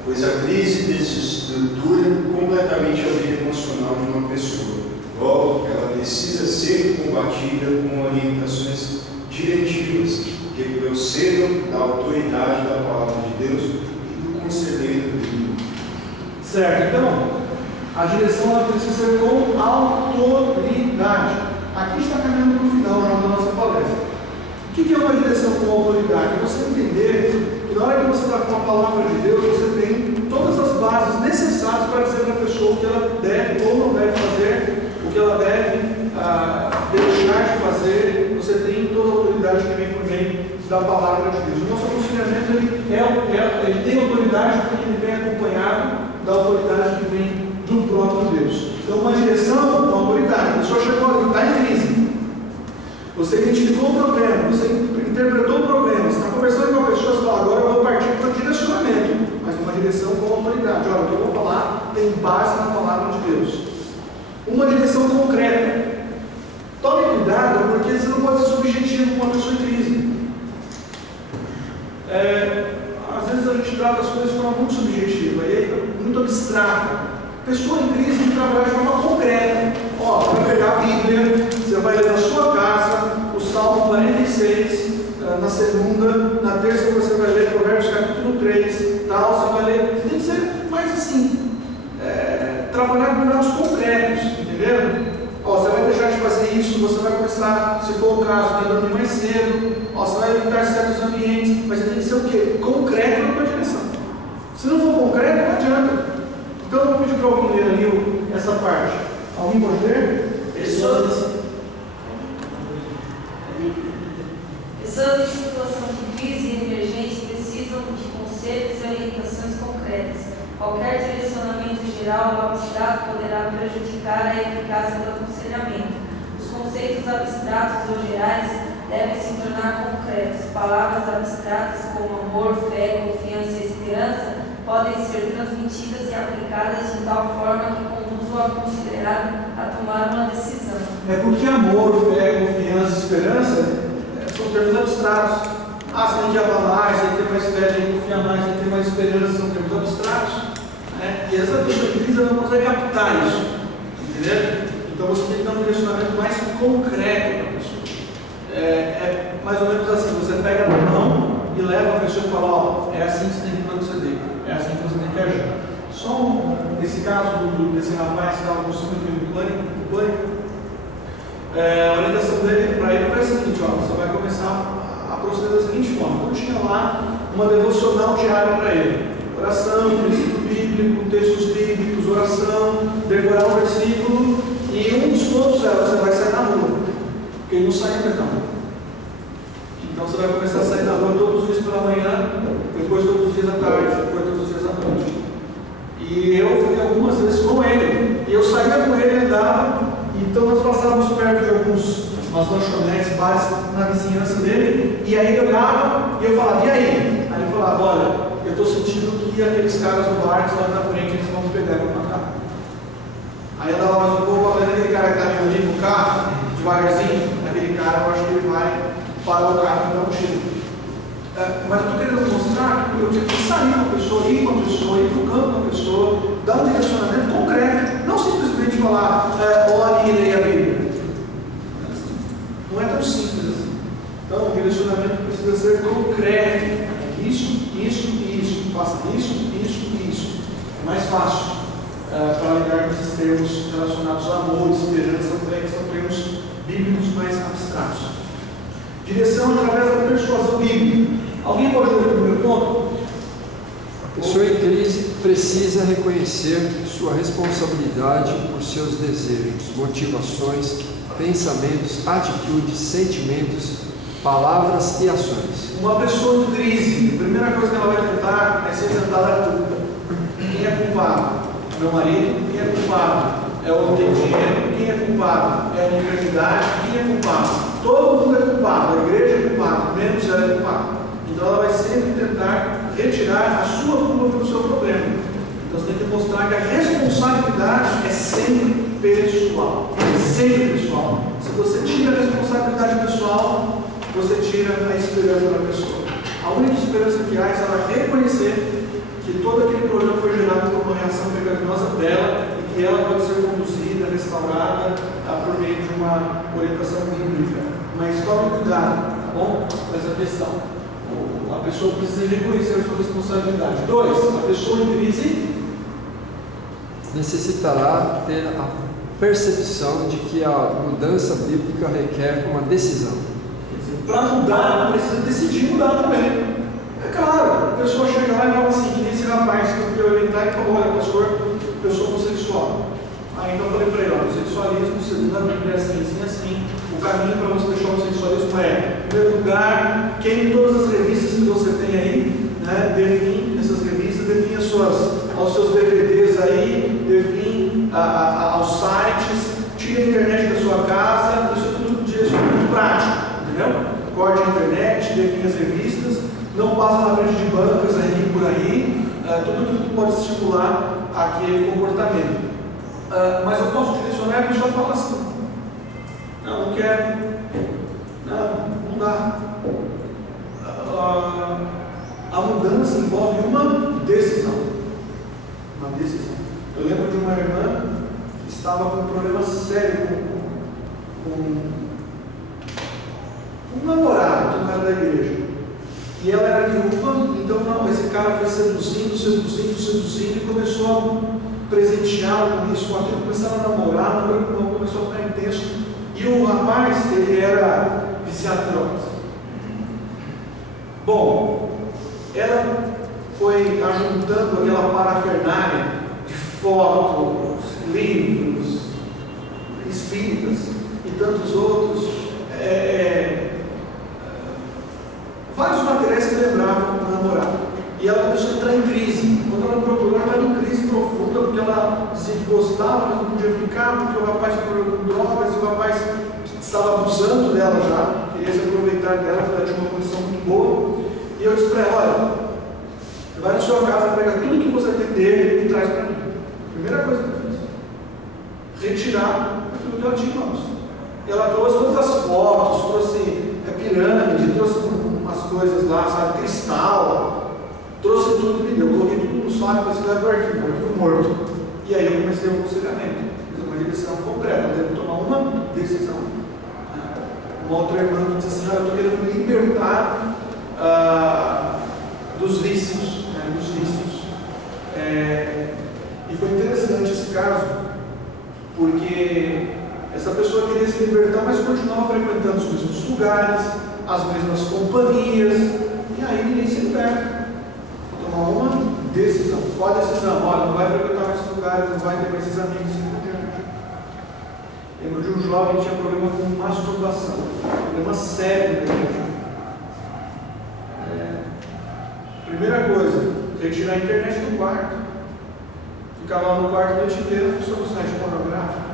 pois a crise desestrutura completamente a vida emocional de uma pessoa. Logo, ela precisa ser combatida com orientações diretivas que procedam da autoridade da palavra de Deus e do conselheiro bíblico. Certo, então, a direção ela precisa ser com autoridade. Aqui está caminhando para o final já da nossa palestra. O que é uma direção com autoridade? É você entender que na hora que você está com a palavra de Deus, você tem todas as bases necessárias para dizer para a pessoa o que ela deve ou não deve fazer, o que ela deve deixar de fazer. Você tem toda a autoridade que vem por meio da palavra de Deus. O nosso aconselhamento ele tem autoridade porque ele vem acompanhado da autoridade que vem do próprio Deus. Então, uma direção com autoridade. A pessoa chegou ali, está em crise. Você identificou o problema, você interpretou o problema, você está conversando com a pessoa, você fala: agora eu vou partir para o direcionamento, mas uma direção com autoridade. Olha, o que eu vou falar tem base na palavra de Deus. Uma direção concreta. Tome cuidado, porque você não pode ser subjetivo com uma pessoa em crise. Às vezes a gente trata as coisas de forma muito subjetiva, muito abstrata. Pessoa em crise tem que trabalhar de forma concreta. Ó, você vai pegar a Bíblia, você vai ler na sua casa o Salmo 46, na segunda, na terça você vai ler Provérbios capítulo 3, tal, você vai ler. Tem que ser mais assim, trabalhar com dados concretos, entendeu? Ó, você vai deixar de fazer isso, você vai começar, se for o caso, a dormir mais cedo, ó, você vai evitar certos ambientes, mas tem que ser o quê? Concreto na tua direção. Se não for concreto, não adianta. Então eu vou pedir para alguém ler ali essa parte. Alguém pode ler? Pessoas em situação de crise e emergência precisam de conselhos e orientações concretas. Qualquer direcionamento geral ou abstrato poderá prejudicar a eficácia do aconselhamento. Os conceitos abstratos ou gerais devem se tornar concretos. Palavras abstratas como amor, fé, confiança e esperança podem ser transmitidas e aplicadas de tal forma que conduzam o aconselhado a tomar uma decisão. É porque amor, fé, confiança e esperança são termos abstratos. Você tem que amar mais, tem que ter mais fé, tem que confiar mais, tem que ter mais esperança, são termos abstratos. E essa pessoa de crise não consegue captar isso. Entendeu? Então você tem que dar um direcionamento mais concreto para a pessoa. É mais ou menos assim: você pega na mão e leva a pessoa e fala: ó, é assim que você tem que proceder, é assim que você tem que agir. Só nesse caso desse rapaz que estava consumindo o pânico, a orientação dele para ele foi a seguinte: ó, você vai começar a proceder da seguinte forma. Então tinha lá uma devocional diária para ele: oração, princípio bíblico, bíblico, textos bíblicos, oração, decorar um versículo, e um dos pontos é você vai sair na rua, porque ele não sai mais na rua. Então você vai começar a sair na rua todos os dias pela manhã, depois todos os dias à tarde, depois todos os dias à noite. E eu fui algumas vezes com ele, e eu saía com ele, andava, então nós passávamos perto de umas lanchonetes, bares na vizinhança dele, e aí eu olhava e eu falava, e aí? Aí ele falava, olha, eu estou sentindo que aqueles caras do bar que estão na frente, eles vão me pegar e vão matar. Aí eu dava mais um pouco, falando, aquele cara que está me olhando no carro, devagarzinho, aquele cara, eu acho que ele vai parar o carro e dar um tiro. Mas eu estou querendo mostrar que eu tinha que sair com a pessoa, ir com a pessoa, ir para o campo com a pessoa, dar um direcionamento concreto, não simplesmente falar, ore e leia a Bíblia. Não é tão simples assim. Então, o direcionamento precisa ser concreto. Isso, isso e isso. Faça isso, isso e isso. É mais fácil para lidar com esses termos relacionados a amor, esperança, que são termos bíblicos mais abstratos. Direção através da persuasão bíblica. Alguém pode ler o primeiro ponto? A pessoa em crise precisa reconhecer sua responsabilidade por seus desejos, motivações, pensamentos, atitudes, sentimentos, palavras e ações. Uma pessoa em crise, a primeira coisa que ela vai tentar é se isentar da culpa. Quem é culpado? Meu marido. Quem é culpado? É o não ter dinheiro. Quem é culpado? É a enfermidade. Quem é culpado? Todo mundo é culpado. A igreja é culpada, menos ela é culpada. Então ela vai sempre tentar retirar a sua culpa do seu problema. Então você tem que mostrar que a responsabilidade é sempre pessoal. Sempre pessoal. Se você tira a responsabilidade pessoal, você tira a esperança da pessoa. A única esperança que há é ela reconhecer que todo aquele problema foi gerado por uma reação pecaminosa dela e que ela pode ser conduzida, restaurada por meio de uma orientação bíblica. Mas tome cuidado, tá bom? Com essa questão. A pessoa precisa reconhecer a sua responsabilidade. 2. A pessoa em crise necessitará ter a percepção de que a mudança bíblica requer uma decisão. Para mudar, precisa decidir mudar também. É claro, a pessoa chega lá e fala assim, que nem esse rapaz que eu orientar e falou, olha pastor, eu sou homossexual. Aí então eu falei para ele, olha, o sexualismo, segundo a Bíblia, é assim, assim, assim. O caminho para você deixar o sexualismo é, em primeiro lugar, queime todas as revistas que você tem aí, né? Define essas revistas, define aos seus DVDs aí, define aos sites, tire a internet da sua casa, isso é tudo muito prático, entendeu? Corte a internet, define as revistas, não passa na frente de bancas aí por aí, tudo que pode estimular aquele comportamento. Mas eu posso direcionar e a pessoa fala assim, não quero, não dá. A mudança envolve uma decisão. Uma decisão. Eu lembro de uma irmã que estava com um problema sério com um namorado, que não era da igreja. E ela era viúva, então esse cara foi seduzindo e começou a presenteá-lo com isso, com aquilo, começaram a namorar, o namoro começou a ficar intenso. E o rapaz, ele era viciado em drogas. Bom, ela foi ajuntando aquela parafernália de fotos, livros, espíritas e tantos outros, vários materiais que lembravam do namorado. E ela começou a entrar em crise. Quando ela procurou, ela estava em crise profunda, porque ela dizia que gostava, mas não podia ficar, porque o rapaz procurou com drogas, e o rapaz estava abusando dela já, queria se aproveitar dela, porque ela tinha uma condição muito boa. E eu disse para ela, olha, você vai na sua casa, pega tudo que você tem dele e traz para mim. Primeira coisa que eu fiz, retirar aquilo que ela tinha em mãos. E ela trouxe todas as fotos, trouxe pirâmide, trouxe umas coisas lá, sabe, cristal, trouxe tudo que me deu, coloquei tudo no saco, para cidade do arquivo morto. E aí eu comecei o aconselhamento, fiz uma direção concreta, eu devo tomar uma decisão. Uma outra irmã que disse assim, eu estou querendo me libertar dos vícios, e foi interessante esse caso, porque essa pessoa queria se libertar, mas continuava frequentando os mesmos lugares, as mesmas companhias, e aí ninguém se liberta. Vou tomar uma decisão. Qual a decisão? Olha, não vai frequentar mais esses lugares, não vai ter mais esses amigos, assim por diante. Lembro de um jovem que tinha problema com masturbação, problema sério na igreja. Primeira coisa, retirar a internet do quarto. Ficar lá no quarto a noite inteira funcionando o site pornográfico.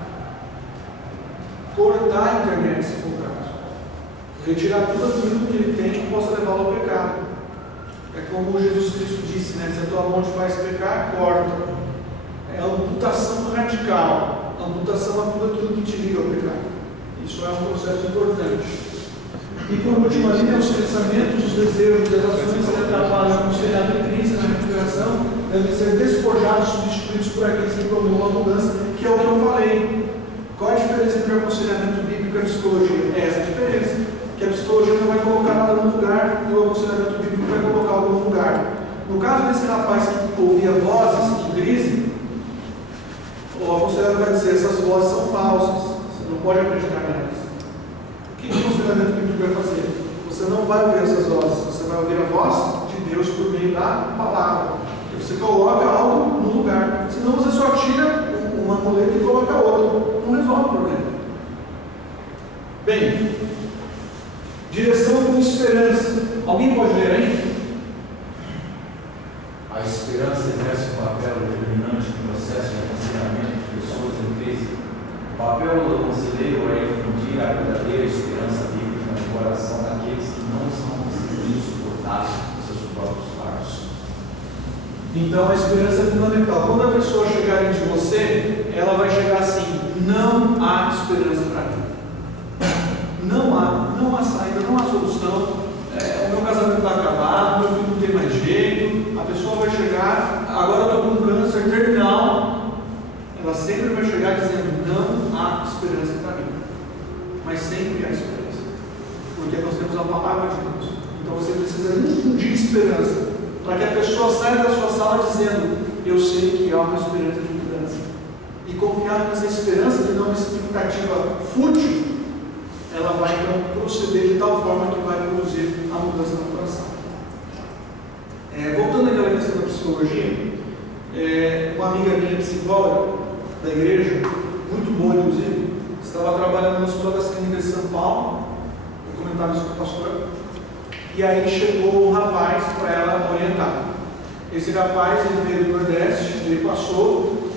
Cortar a internet, se for o caso. Retirar tudo aquilo que ele tem que possa levá-lo ao pecado. É como Jesus Cristo disse, né? Se a tua mão te faz pecar, corta. É a amputação radical. A amputação a tudo aquilo que te liga ao pecado. Isso é um processo importante. E por último, ali, os pensamentos, os desejos, as ações que atrapalham a conselhado em crise, na recuperação, devem ser despojados, substituídos por aqueles que promovam a mudança, que é o que eu falei. Qual é a diferença entre o aconselhamento bíblico e a psicologia? É essa a diferença. Que a psicologia não vai colocar nada no lugar e o aconselhamento bíblico vai colocar algo no lugar. No caso desse rapaz que ouvia vozes em crise, o aconselhamento vai dizer: essas vozes são falsas, você não pode acreditar nelas. O que o aconselhamento bíblico vai fazer? Você não vai ouvir essas vozes, você vai ouvir a voz de Deus por meio da palavra. Você coloca algo no lugar, senão você só tira uma muleta e coloca outra. Não resolve o problema. Bem, direção com esperança. Alguém pode ler aí? A esperança exerce um papel determinante no processo de aconselhamento de pessoas em crise. O papel do conselheiro é infundir a verdadeira esperança bíblica no coração daqueles que não são conseguindo suportar os seus próprios fardos. Então a esperança é fundamental. Quando a pessoa chegar diante de você, ela vai chegar assim: não há esperança para mim. Não há saída, não há solução. O meu casamento está acabado, meu filho não tem mais jeito. A pessoa vai chegar, agora eu estou com câncer terminal. Ela sempre vai chegar dizendo: não há esperança para mim. Mas sempre há esperança, porque nós temos a palavra de Deus. Então você precisa infundir esperança, para que a pessoa saia da sua sala dizendo: eu sei que há uma esperança de mudança. E confiar nessa esperança, que não é uma expectativa fútil, ela vai então proceder de tal forma que vai produzir a mudança no coração. Voltando àquela questão da psicologia, uma amiga minha, psicóloga da igreja, muito boa inclusive, estava trabalhando no Hospital das Clínicas de São Paulo. Eu comentava isso com a pastora. E aí chegou um rapaz para ela orientar. Esse rapaz, ele veio do Nordeste, ele passou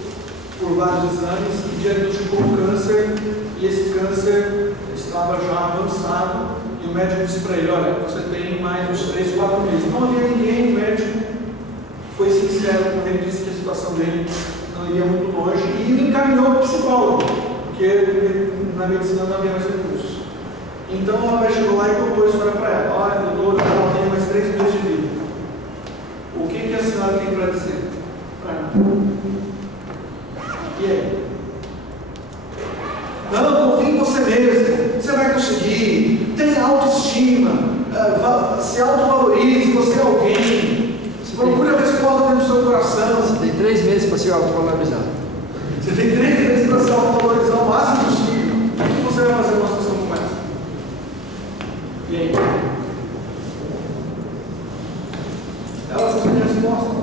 por vários exames e diagnosticou um câncer, e esse câncer estava já avançado, e o médico disse para ele: olha, você tem mais uns 3, 4 meses. Não havia ninguém, o médico foi sincero com ele, disse que a situação dele não iria muito longe, e me encaminhou para o psicólogo, porque na medicina não havia mais recursos. Então ela chegou lá e contou a história para ela: olha, doutor, ela tem mais 3 meses de vida. O que a senhora tem para dizer? E aí? Não, confie em você mesmo, você vai conseguir, tenha autoestima, se autovalorize, você é alguém, procure a resposta dentro do seu coração. Você tem 3 meses para se autovalorizar. Você tem 3 meses para se autovalorizar o máximo possível. O que você vai fazer numa situação como essa? E aí? Ela não tinha resposta,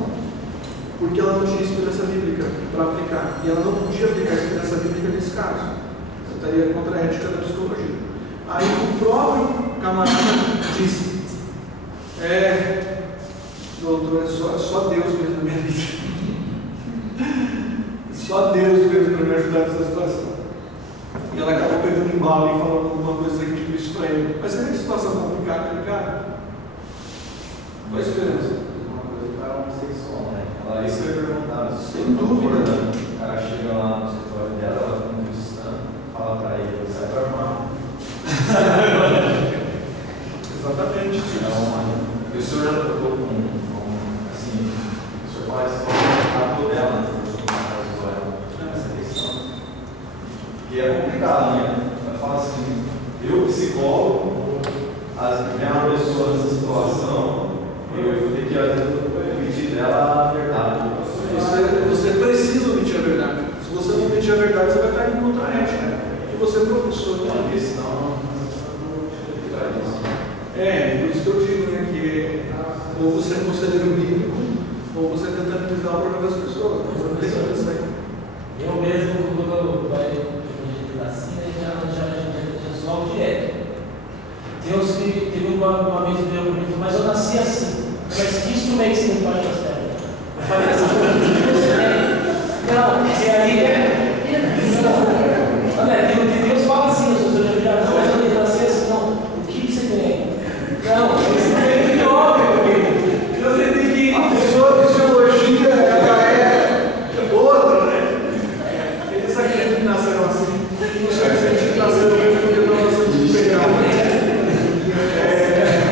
porque ela não tinha esperança bíblica para aplicar, e ela não podia aplicar a esperança bíblica nesse caso. Estaria contra a ética da psicologia. Aí o próprio camarada disse: doutor, é só Deus mesmo na minha vida. Só Deus mesmo para me ajudar nessa situação. E ela acabou pegando embalo e falando alguma coisa que tipo isso para ele. Mas é que situação complicada, cara? Qual a esperança? Uma coisa para homossexual, né? Ela, isso que eu ia perguntar. Sem dúvida. O cara chega lá no escritório dela, ela como cristã, fala para ele: sai para armar. Exatamente. O senhor já tratou com assim, o senhor faz tratou dela, essa questão. E é complicado, né? Ela fala assim: eu, psicólogo, vem uma pessoa nessa situação, eu vou ter que pedir dela a verdade. Você precisa omitir a verdade. Se você não omitir a verdade, você vai estar indo contra a ética. E você é professor. Uma questão. Por isso que eu digo, né, que ou você é conselheiro bíblico, Ou você tenta minimizar o problema das pessoas. Não tem que isso aí. Eu mesmo, quando vai assim, já logo direto. Deus teve uma vez que eu falei, mas eu nasci assim. Mas que instrumento você tem debaixo das pernas? Eu falei assim, não, se aí é. Olha, Deus fala assim, eu sou seu já não, mas eu nasci assim, não. O que você tem? Não, você tem que homem, você tem que. A pessoa fisiologia é outra, né? Eles acreditam que nasceram assim. Não sei se eles nasceram mesmo porque não nasceram de pegar.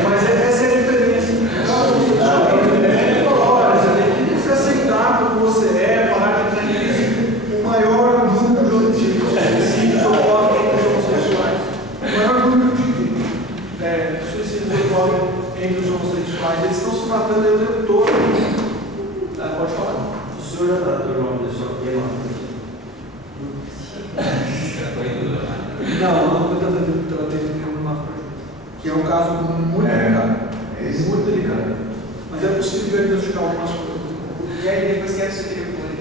Mas essa é a diferença. Você tem que se aceitar como você é, parar de ter o maior número de suicídios ocorre entre os homossexuais. O maior número de suicídios ocorre entre os homossexuais. Eles estão se matando o tempo todo. Pode falar. O senhor já tratou uma pessoa que é uma Não, eu tratei de uma que é um caso muito delicado. Muito delicado. Mas é possível diagnosticar algumas coisas. E aí depois quer seu telefone.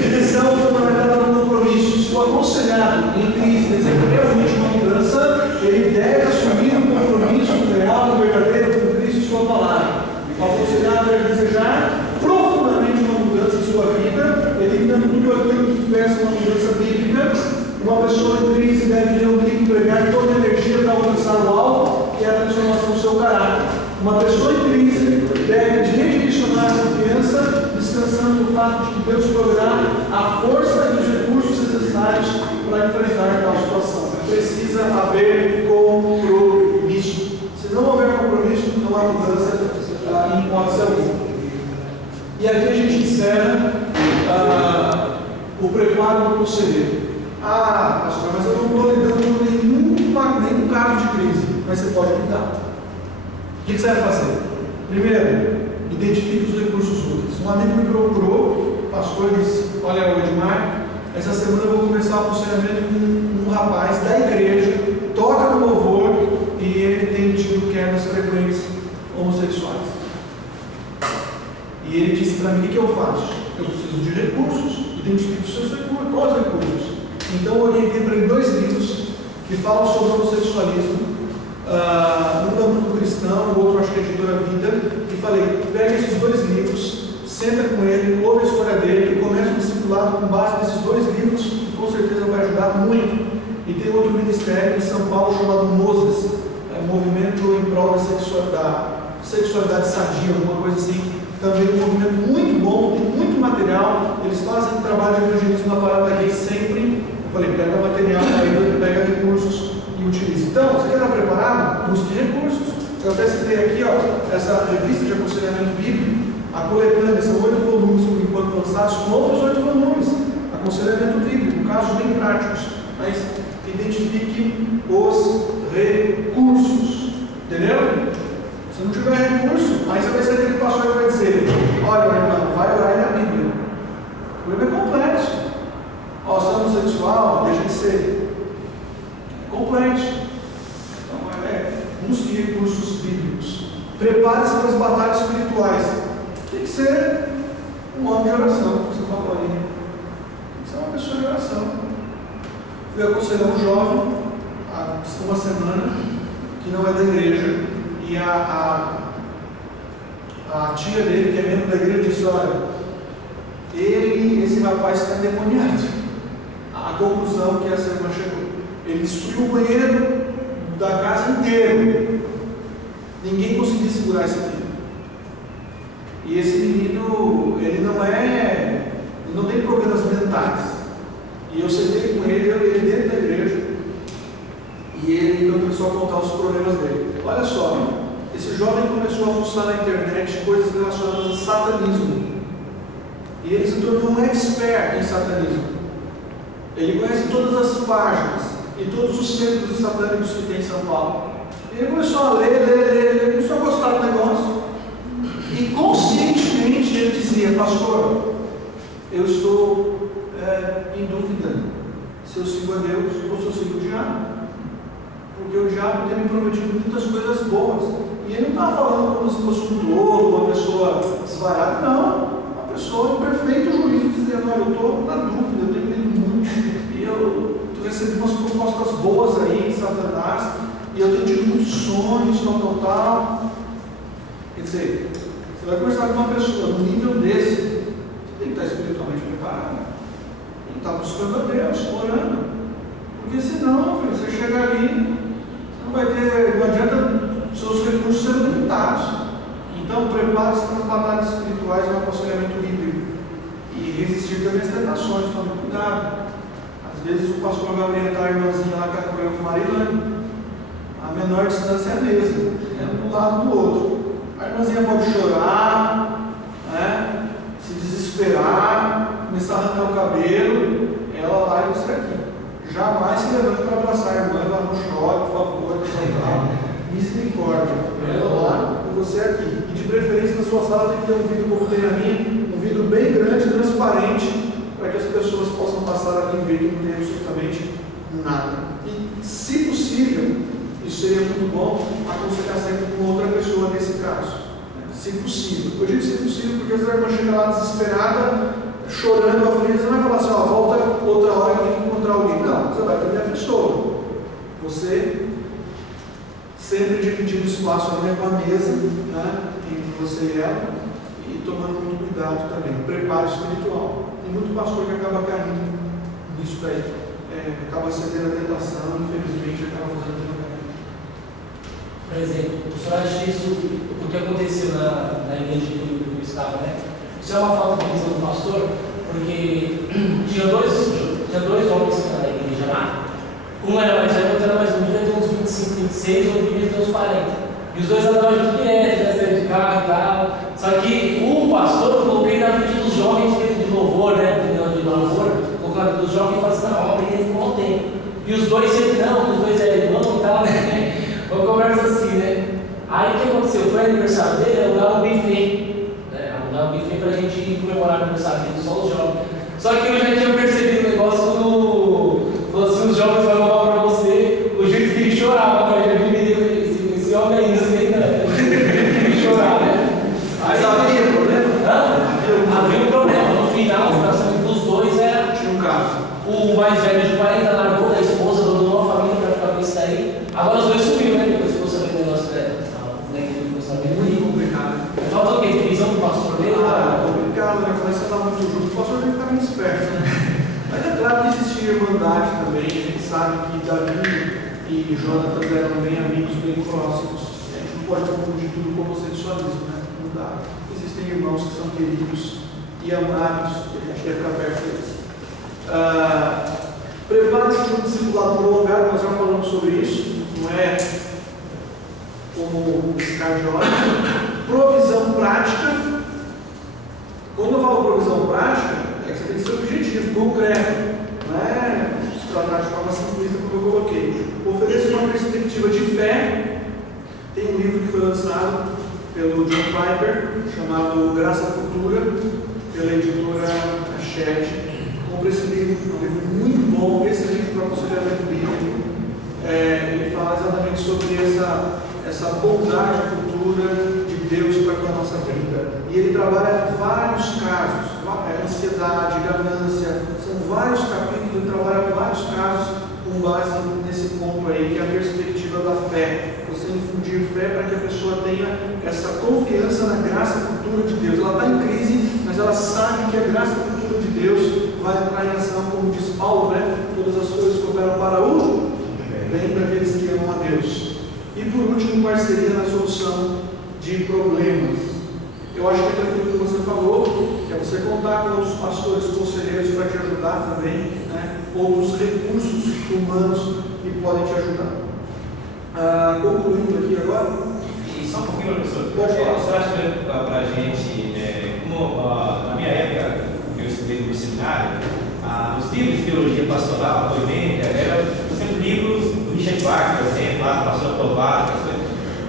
Direção fundamentada no compromisso. Se o aconselhado em crise deseja realmente uma mudança, ele deve assumir um compromisso real e verdadeiro com Cristo e sua palavra. O aconselhado deve desejar profundamente uma mudança em sua vida, eliminando tudo aquilo que peça uma mudança bíblica. Uma pessoa em crise deve reunir e empregar toda a energia para alcançar o alvo, que é a transformação do seu caráter. Uma pessoa em crise deve redirecionar a confiança, descansando no fato de que Deus proverá a força e os recursos necessários para enfrentar tal situação. Precisa haver compromisso. Se não houver compromisso, não há mudança em hipótese alguma. E aqui a gente encerra o preparo do conselheiro. Pastor, mas eu não estou lidando com nenhum caso de crise. Mas você pode lidar. O que você vai fazer? Primeiro, identifique os recursos úteis. Um amigo me procurou, o pastor disse: olha, Edmar, essa semana eu vou começar o aconselhamento com um rapaz da igreja, toca no louvor e ele tem tido quedas frequentes homossexuais. E ele disse para mim: o que eu faço? Eu preciso de recursos, identifique os seus recursos. Quais recursos? Então eu orientei para ele 2 livros que falam sobre homossexualismo. Um da Mundo Cristão, o outro acho que é a Editora Vida, e falei: pega esses 2 livros, senta com ele, ouve a história dele e começa um discipulado com base nesses 2 livros, que com certeza vai ajudar muito. E tem outro ministério em São Paulo chamado Moses, Movimento em Prol da Sexualidade Sadia, alguma coisa assim. Também um movimento muito bom, tem muito material, eles fazem trabalho de evangelismo na parada gay sempre. Eu falei: pega material, pega recursos e utilize. Então, você quer estar preparado? Busque recursos. Eu até citei aqui, essa revista de aconselhamento bíblico, a coletânea, são 8 volumes por enquanto lançados, com outros 8 volumes. Aconselhamento bíblico, casos bem práticos. Mas identifique os recursos. Entendeu? Se não tiver recurso, aí você vai ser aquele pastor que vai dizer: olha, meu irmão, vai orar na Bíblia. O problema é complexo. Você é homossexual, deixa de ser. É complexo. Então, busque recursos bíblicos. Prepare-se para as batalhas espirituais. Tem que ser um homem de oração, como você falou ali. Tem que ser uma pessoa de oração. Fui aconselhar um jovem há uma semana, que não é da igreja, e a tia dele, que é membro da igreja, disse: olha, esse rapaz está endemoniado. A conclusão que essa irmã chegou: ele destruiu o banheiro da casa inteira. Ninguém conseguia segurar esse menino. E esse menino, ele não tem problemas mentais. E eu sentei com ele dentro da igreja, e ele então começou a contar os problemas dele. Olha só, esse jovem começou a fuçar na internet coisas relacionadas a satanismo. E ele se tornou um expert em satanismo. Ele conhece todas as páginas e todos os centros satânicos que tem em São Paulo. Ele começou a ler, começou a gostar do negócio. E conscientemente ele dizia: pastor, eu estou em dúvida se eu sigo a Deus ou se eu sigo o diabo. Porque o diabo tem me prometido muitas coisas boas. E ele não estava falando como se fosse um tolo, uma pessoa desvarada, não. Uma pessoa em perfeito juízo, dizendo: olha, eu estou na dúvida, eu tenho lido muito, e eu estou recebendo umas propostas boas aí de Satanás, e eu tenho tido muitos sonhos, tal. Quer dizer, você vai conversar com uma pessoa no nível desse, você tem que estar espiritualmente preparado. Tem que estar buscando a Deus, orando. Porque senão, filho, você chega ali, não vai ter, não adianta seus recursos serem limitados. Então, prepare-se para as batalhas espirituais no aconselhamento bíblico. E resistir também às tentações, tome cuidado. Às vezes o pastor vai orientar a irmãzinha lá que está com Marilane. A menor distância é a mesma, um do lado do outro. A irmãzinha pode chorar, né, se desesperar, começar a arrancar o cabelo, ela lá e você aqui. Jamais se levante para abraçar a irmã, ela não chore, por favor, misericórdia. Ela lá e você aqui. E de preferência na sua sala tem que ter um vidro como tem a minha, um vidro bem grande, transparente, para que as pessoas possam passar ali e ver que não tem absolutamente nada. E, se possível, isso seria muito bom, aconselhar sempre com outra pessoa nesse caso. Se possível. Eu digo se possível porque às vezes a irmã chega lá desesperada, chorando, aflita, você vai falar assim: ó, volta outra hora que tem que encontrar alguém. Não, você vai ter a pessoa. Você sempre dividindo espaço ali com a mesa, né, entre você e ela, e tomando muito cuidado também. Preparo espiritual. Tem muito pastor que acaba caindo nisso daí. Acaba cedendo a tentação, infelizmente acaba fazendo tudo. Por exemplo, o senhor acha isso, o que aconteceu na igreja que eu estava, né? Isso é uma falta de visão do pastor, porque tinha dois homens na igreja lá, um era mais velho, outro era mais novo, devia ter uns 25, 26, outro devia ter uns 40. E os dois andavam de direto, já saíram de carro e tal. Só que o pastor eu coloquei na frente dos jovens de louvor, né? De louvor, colocou na frente dos jovens e falou assim: não, ele ficou um tempo. E os dois sempre não, os dois é irmão e tal, né? Uma conversa assim, né? Aí o que aconteceu? Foi aniversário dele, alugaram um buffet. Alugaram um buffet pra gente comemorar o aniversário dele, só os jovens. Só que eu já tinha percebido o negócio quando falou assim: os jovens vão roubar pra você, o jeito que ele chorava, né? Eu já vi esse homem aí, não sei, né? Ele chorava, né? Mas havia problema? Havia um problema. No final, a situação dos dois era. Tinha um caso. O mais velho de 40 largou da esposa, abandonou a família pra ficar com isso daí. Agora os dois sumiram, né? Depois ficou sabendo o negócio dela. Muito complicado. Falta o quê? Divisão do pastor dele? Complicado, né? Começa a andar muito junto, o pastor tem que ficar muito esperto, né? Mas é claro que existia irmandade também. A gente sabe que Davi e Jonathan eram bem amigos, bem próximos. A gente não pode confundir tudo com homossexualismo, né? Não dá. Existem irmãos que são queridos e amados, que a gente deve ficar perto deles. Prepare-se para um discipulado prolongado, nós já falamos sobre isso, não é como escardiólogo. Provisão prática. Quando eu falo provisão prática, é que você tem que ser objetivo, concreto, não é tratar de forma simplista como eu coloquei. Ofereça uma perspectiva de fé. Tem um livro que foi lançado pelo John Piper, chamado Graça Futura, pela editora Hachette. Compre esse livro, é um livro muito bom, excelente para o aconselhamento bíblico. Ele fala exatamente sobre essa bondade futura de Deus para com a nossa vida. E ele trabalha vários casos, ansiedade, ganância, são vários capítulos, ele trabalha vários casos com base nesse ponto aí, que é a perspectiva da fé. Você infundir fé para que a pessoa tenha essa confiança na graça futura de Deus. Ela está em crise, mas ela sabe que a graça futura de Deus vai entrar em ação, como diz Paulo, né? Todas as coisas cooperam para o bem para aqueles que amam a Deus. E por último, parceria na solução de problemas. Eu acho que é aquilo que você falou, que é você contar com outros pastores, conselheiros para te ajudar também, né? Outros recursos humanos que podem te ajudar. Concluindo aqui agora. E só um pouquinho, professor. Pode falar. Você acha que para a gente, como na minha época, eu estudei no seminário, os livros de teologia pastoral, acolhimento, eram sempre livros do Richard Wagner, por exemplo, lá do pastor Aprovado,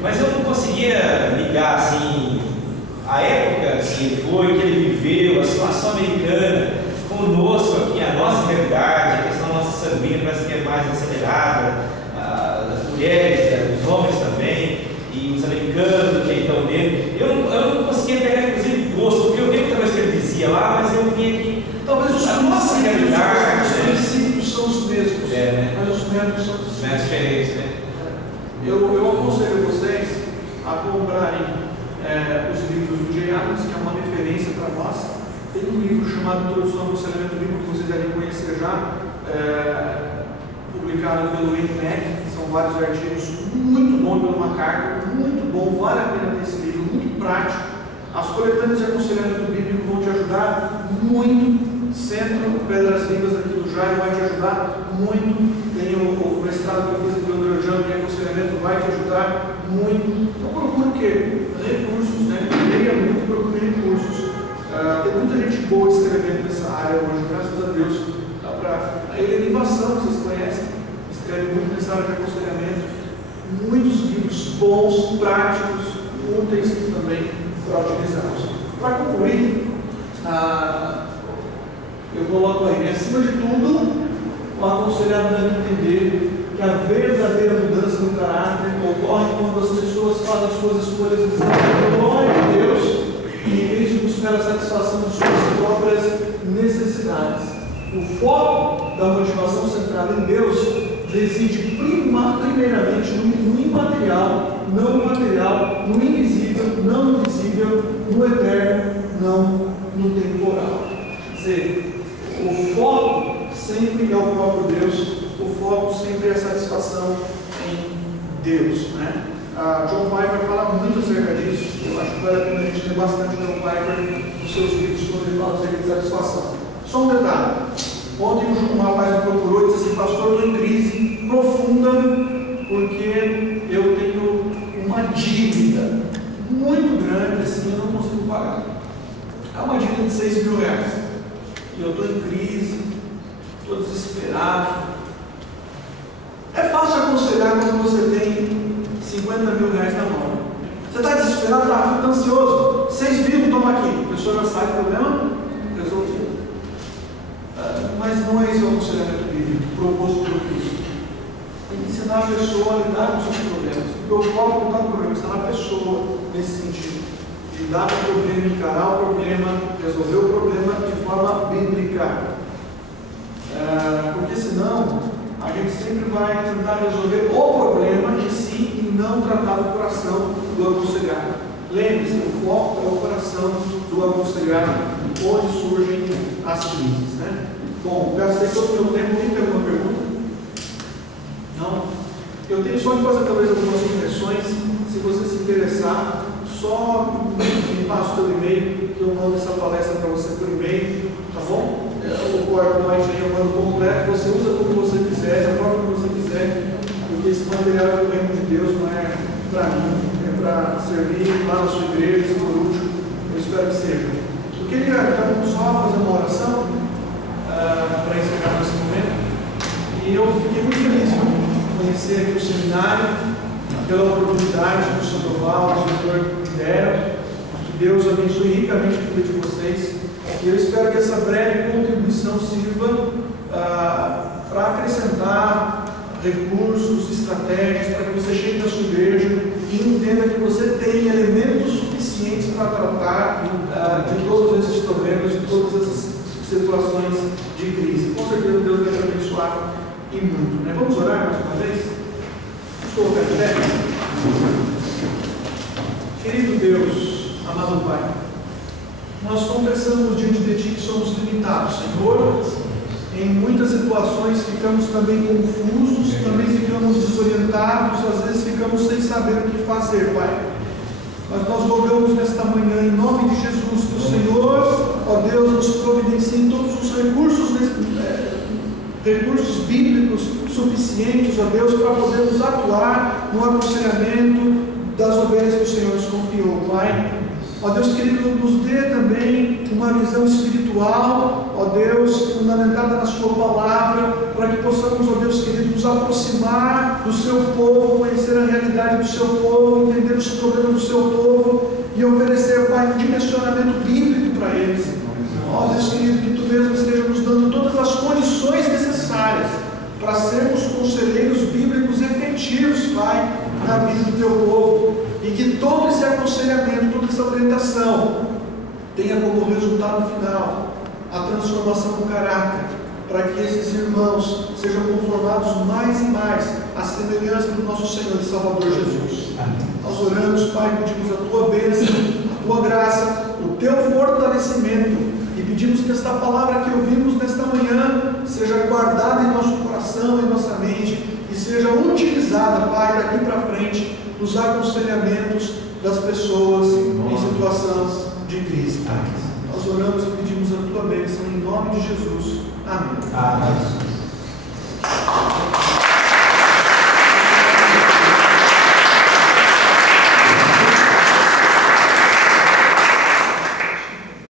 mas eu não conseguia ligar assim a época que ele foi, que ele viveu, a situação americana, conosco aqui, a nossa realidade, a questão da nossa sanguínea parece que é mais acelerada, as mulheres, os homens também, e os americanos, diferente, né? Eu aconselho vocês a comprarem os livros do Jay Adams, que é uma referência para nós. Tem um livro chamado Introdução ao Aconselhamento Bíblico, que vocês devem conhecer já, publicado pelo Wayne. São vários artigos, muito bom, pela uma carta, muito bom, vale a pena ter esse livro, muito prático. As coletâneas de aconselhamento bíblico vão te ajudar muito. Centro Pedras Vivas aqui do Jairo vai te ajudar muito. Tem o mestrado que eu fiz aqui no Androjano, que é aconselhamento, vai te ajudar muito. Então procure o quê? Recursos, né? Leia muito, procure recursos. Tem muita gente boa escrevendo nessa área hoje, graças a Deus. Dá para a Elevação, vocês conhecem, escreve muito nessa área de aconselhamento. Muitos livros bons, práticos, úteis também para utilizá-los. Para concluir, eu coloco aí, acima de tudo, o aconselhado deve entender que a verdadeira mudança no caráter ocorre quando as pessoas fazem suas escolhas visando a glória de Deus e em vez de buscar a satisfação de suas próprias necessidades. O foco da motivação centrada em Deus reside primeiramente no imaterial, não material, no invisível, não no visível, no eterno, não no temporal. Quer dizer, o foco sempre é o próprio Deus, o foco sempre é a satisfação em Deus, né? John Piper fala muito acerca disso. Eu acho que vale a pena a gente ler bastante John Piper nos seus livros quando ele fala acerca de satisfação. Só um detalhe. Ontem um rapaz me procurou e disse assim: pastor, eu estou em crise profunda porque eu tenho uma dívida muito grande assim, eu não consigo pagar. É uma dívida de R$6.000. E eu estou em crise, estou desesperado. É fácil aconselhar quando você tem R$50.000 na mão. Você está desesperado, está ansioso. 6 mil, toma aqui. A pessoa já sabe o problema, resolvido. Mas não é esse o aconselhamento bíblico proposto por Cristo. Tem que ensinar a pessoa a lidar com os seus problemas. Porque o foco não está no problema, está na pessoa nesse sentido. Lidar com o problema, encarar o problema, resolver o problema de forma bíblica. Porque senão a gente sempre vai tentar resolver o problema em si e não tratar do coração do aconselhado. Lembre-se, o foco é o coração do aconselhado, onde surgem as crises, né? Bom, gastei todo o meu tempo. Alguém tem alguma pergunta? Não? Eu tenho só de fazer talvez algumas impressões. Se você se interessar, só me passa o seu e-mail, que eu mando essa palestra para você por e-mail, tá bom? O PowerPoint aí eu mando completo, você usa como você quiser, da forma que você quiser, porque esse material é do reino de Deus, não é para mim, é para servir lá na sua igreja, e por último, eu espero que seja. Eu queria só fazer uma oração para encerrar nesse momento, e eu fiquei muito feliz de conhecer aqui o seminário, pela oportunidade do Sandoval, do Senhor que deram. Que Deus abençoe ricamente a vida de vocês. E eu espero que essa breve contribuição sirva para acrescentar recursos, estratégias, para que você chegue na sua igreja e entenda que você tem elementos suficientes para tratar de todos esses problemas, de todas essas situações de crise. Com certeza Deus vai te abençoar e muito. Né? Vamos orar mais uma vez? Colocar de pé. Querido Deus, amado Pai, nós confessamos diante de Ti que somos limitados, Senhor. Em muitas situações ficamos também confusos, também ficamos desorientados, às vezes ficamos sem saber o que fazer, Pai. Mas nós rogamos nesta manhã, em nome de Jesus, que o Senhor, ó Deus, nos providencie todos os recursos bíblicos suficientes, ó Deus, para podermos atuar no aconselhamento das ovelhas que o Senhor nos confiou, Pai. Ó Deus querido, nos dê também uma visão espiritual, ó Deus, fundamentada na Sua palavra, para que possamos, ó Deus querido, nos aproximar do Seu povo, conhecer a realidade do Seu povo, entender os problemas do Seu povo e oferecer, Pai, um direcionamento bíblico para eles. Ó Deus querido, que Tu mesmo esteja nos dando todas as condições necessárias para sermos conselheiros bíblicos efetivos, Pai, na vida do Teu povo, e que todo esse aconselhamento, toda essa orientação tenha como resultado final a transformação do caráter, para que esses irmãos sejam conformados mais e mais à semelhança do nosso Senhor e Salvador Jesus. Nós oramos, Pai, pedimos a Tua bênção, a Tua graça, o Teu fortalecimento, e pedimos que esta palavra que ouvimos nesta manhã seja guardada em nosso coração, em nossa mente, e seja utilizada, Pai, daqui para frente, nos aconselhamentos das pessoas em situação de crise. Nós oramos e pedimos a Tua bênção em nome de Jesus. Amém.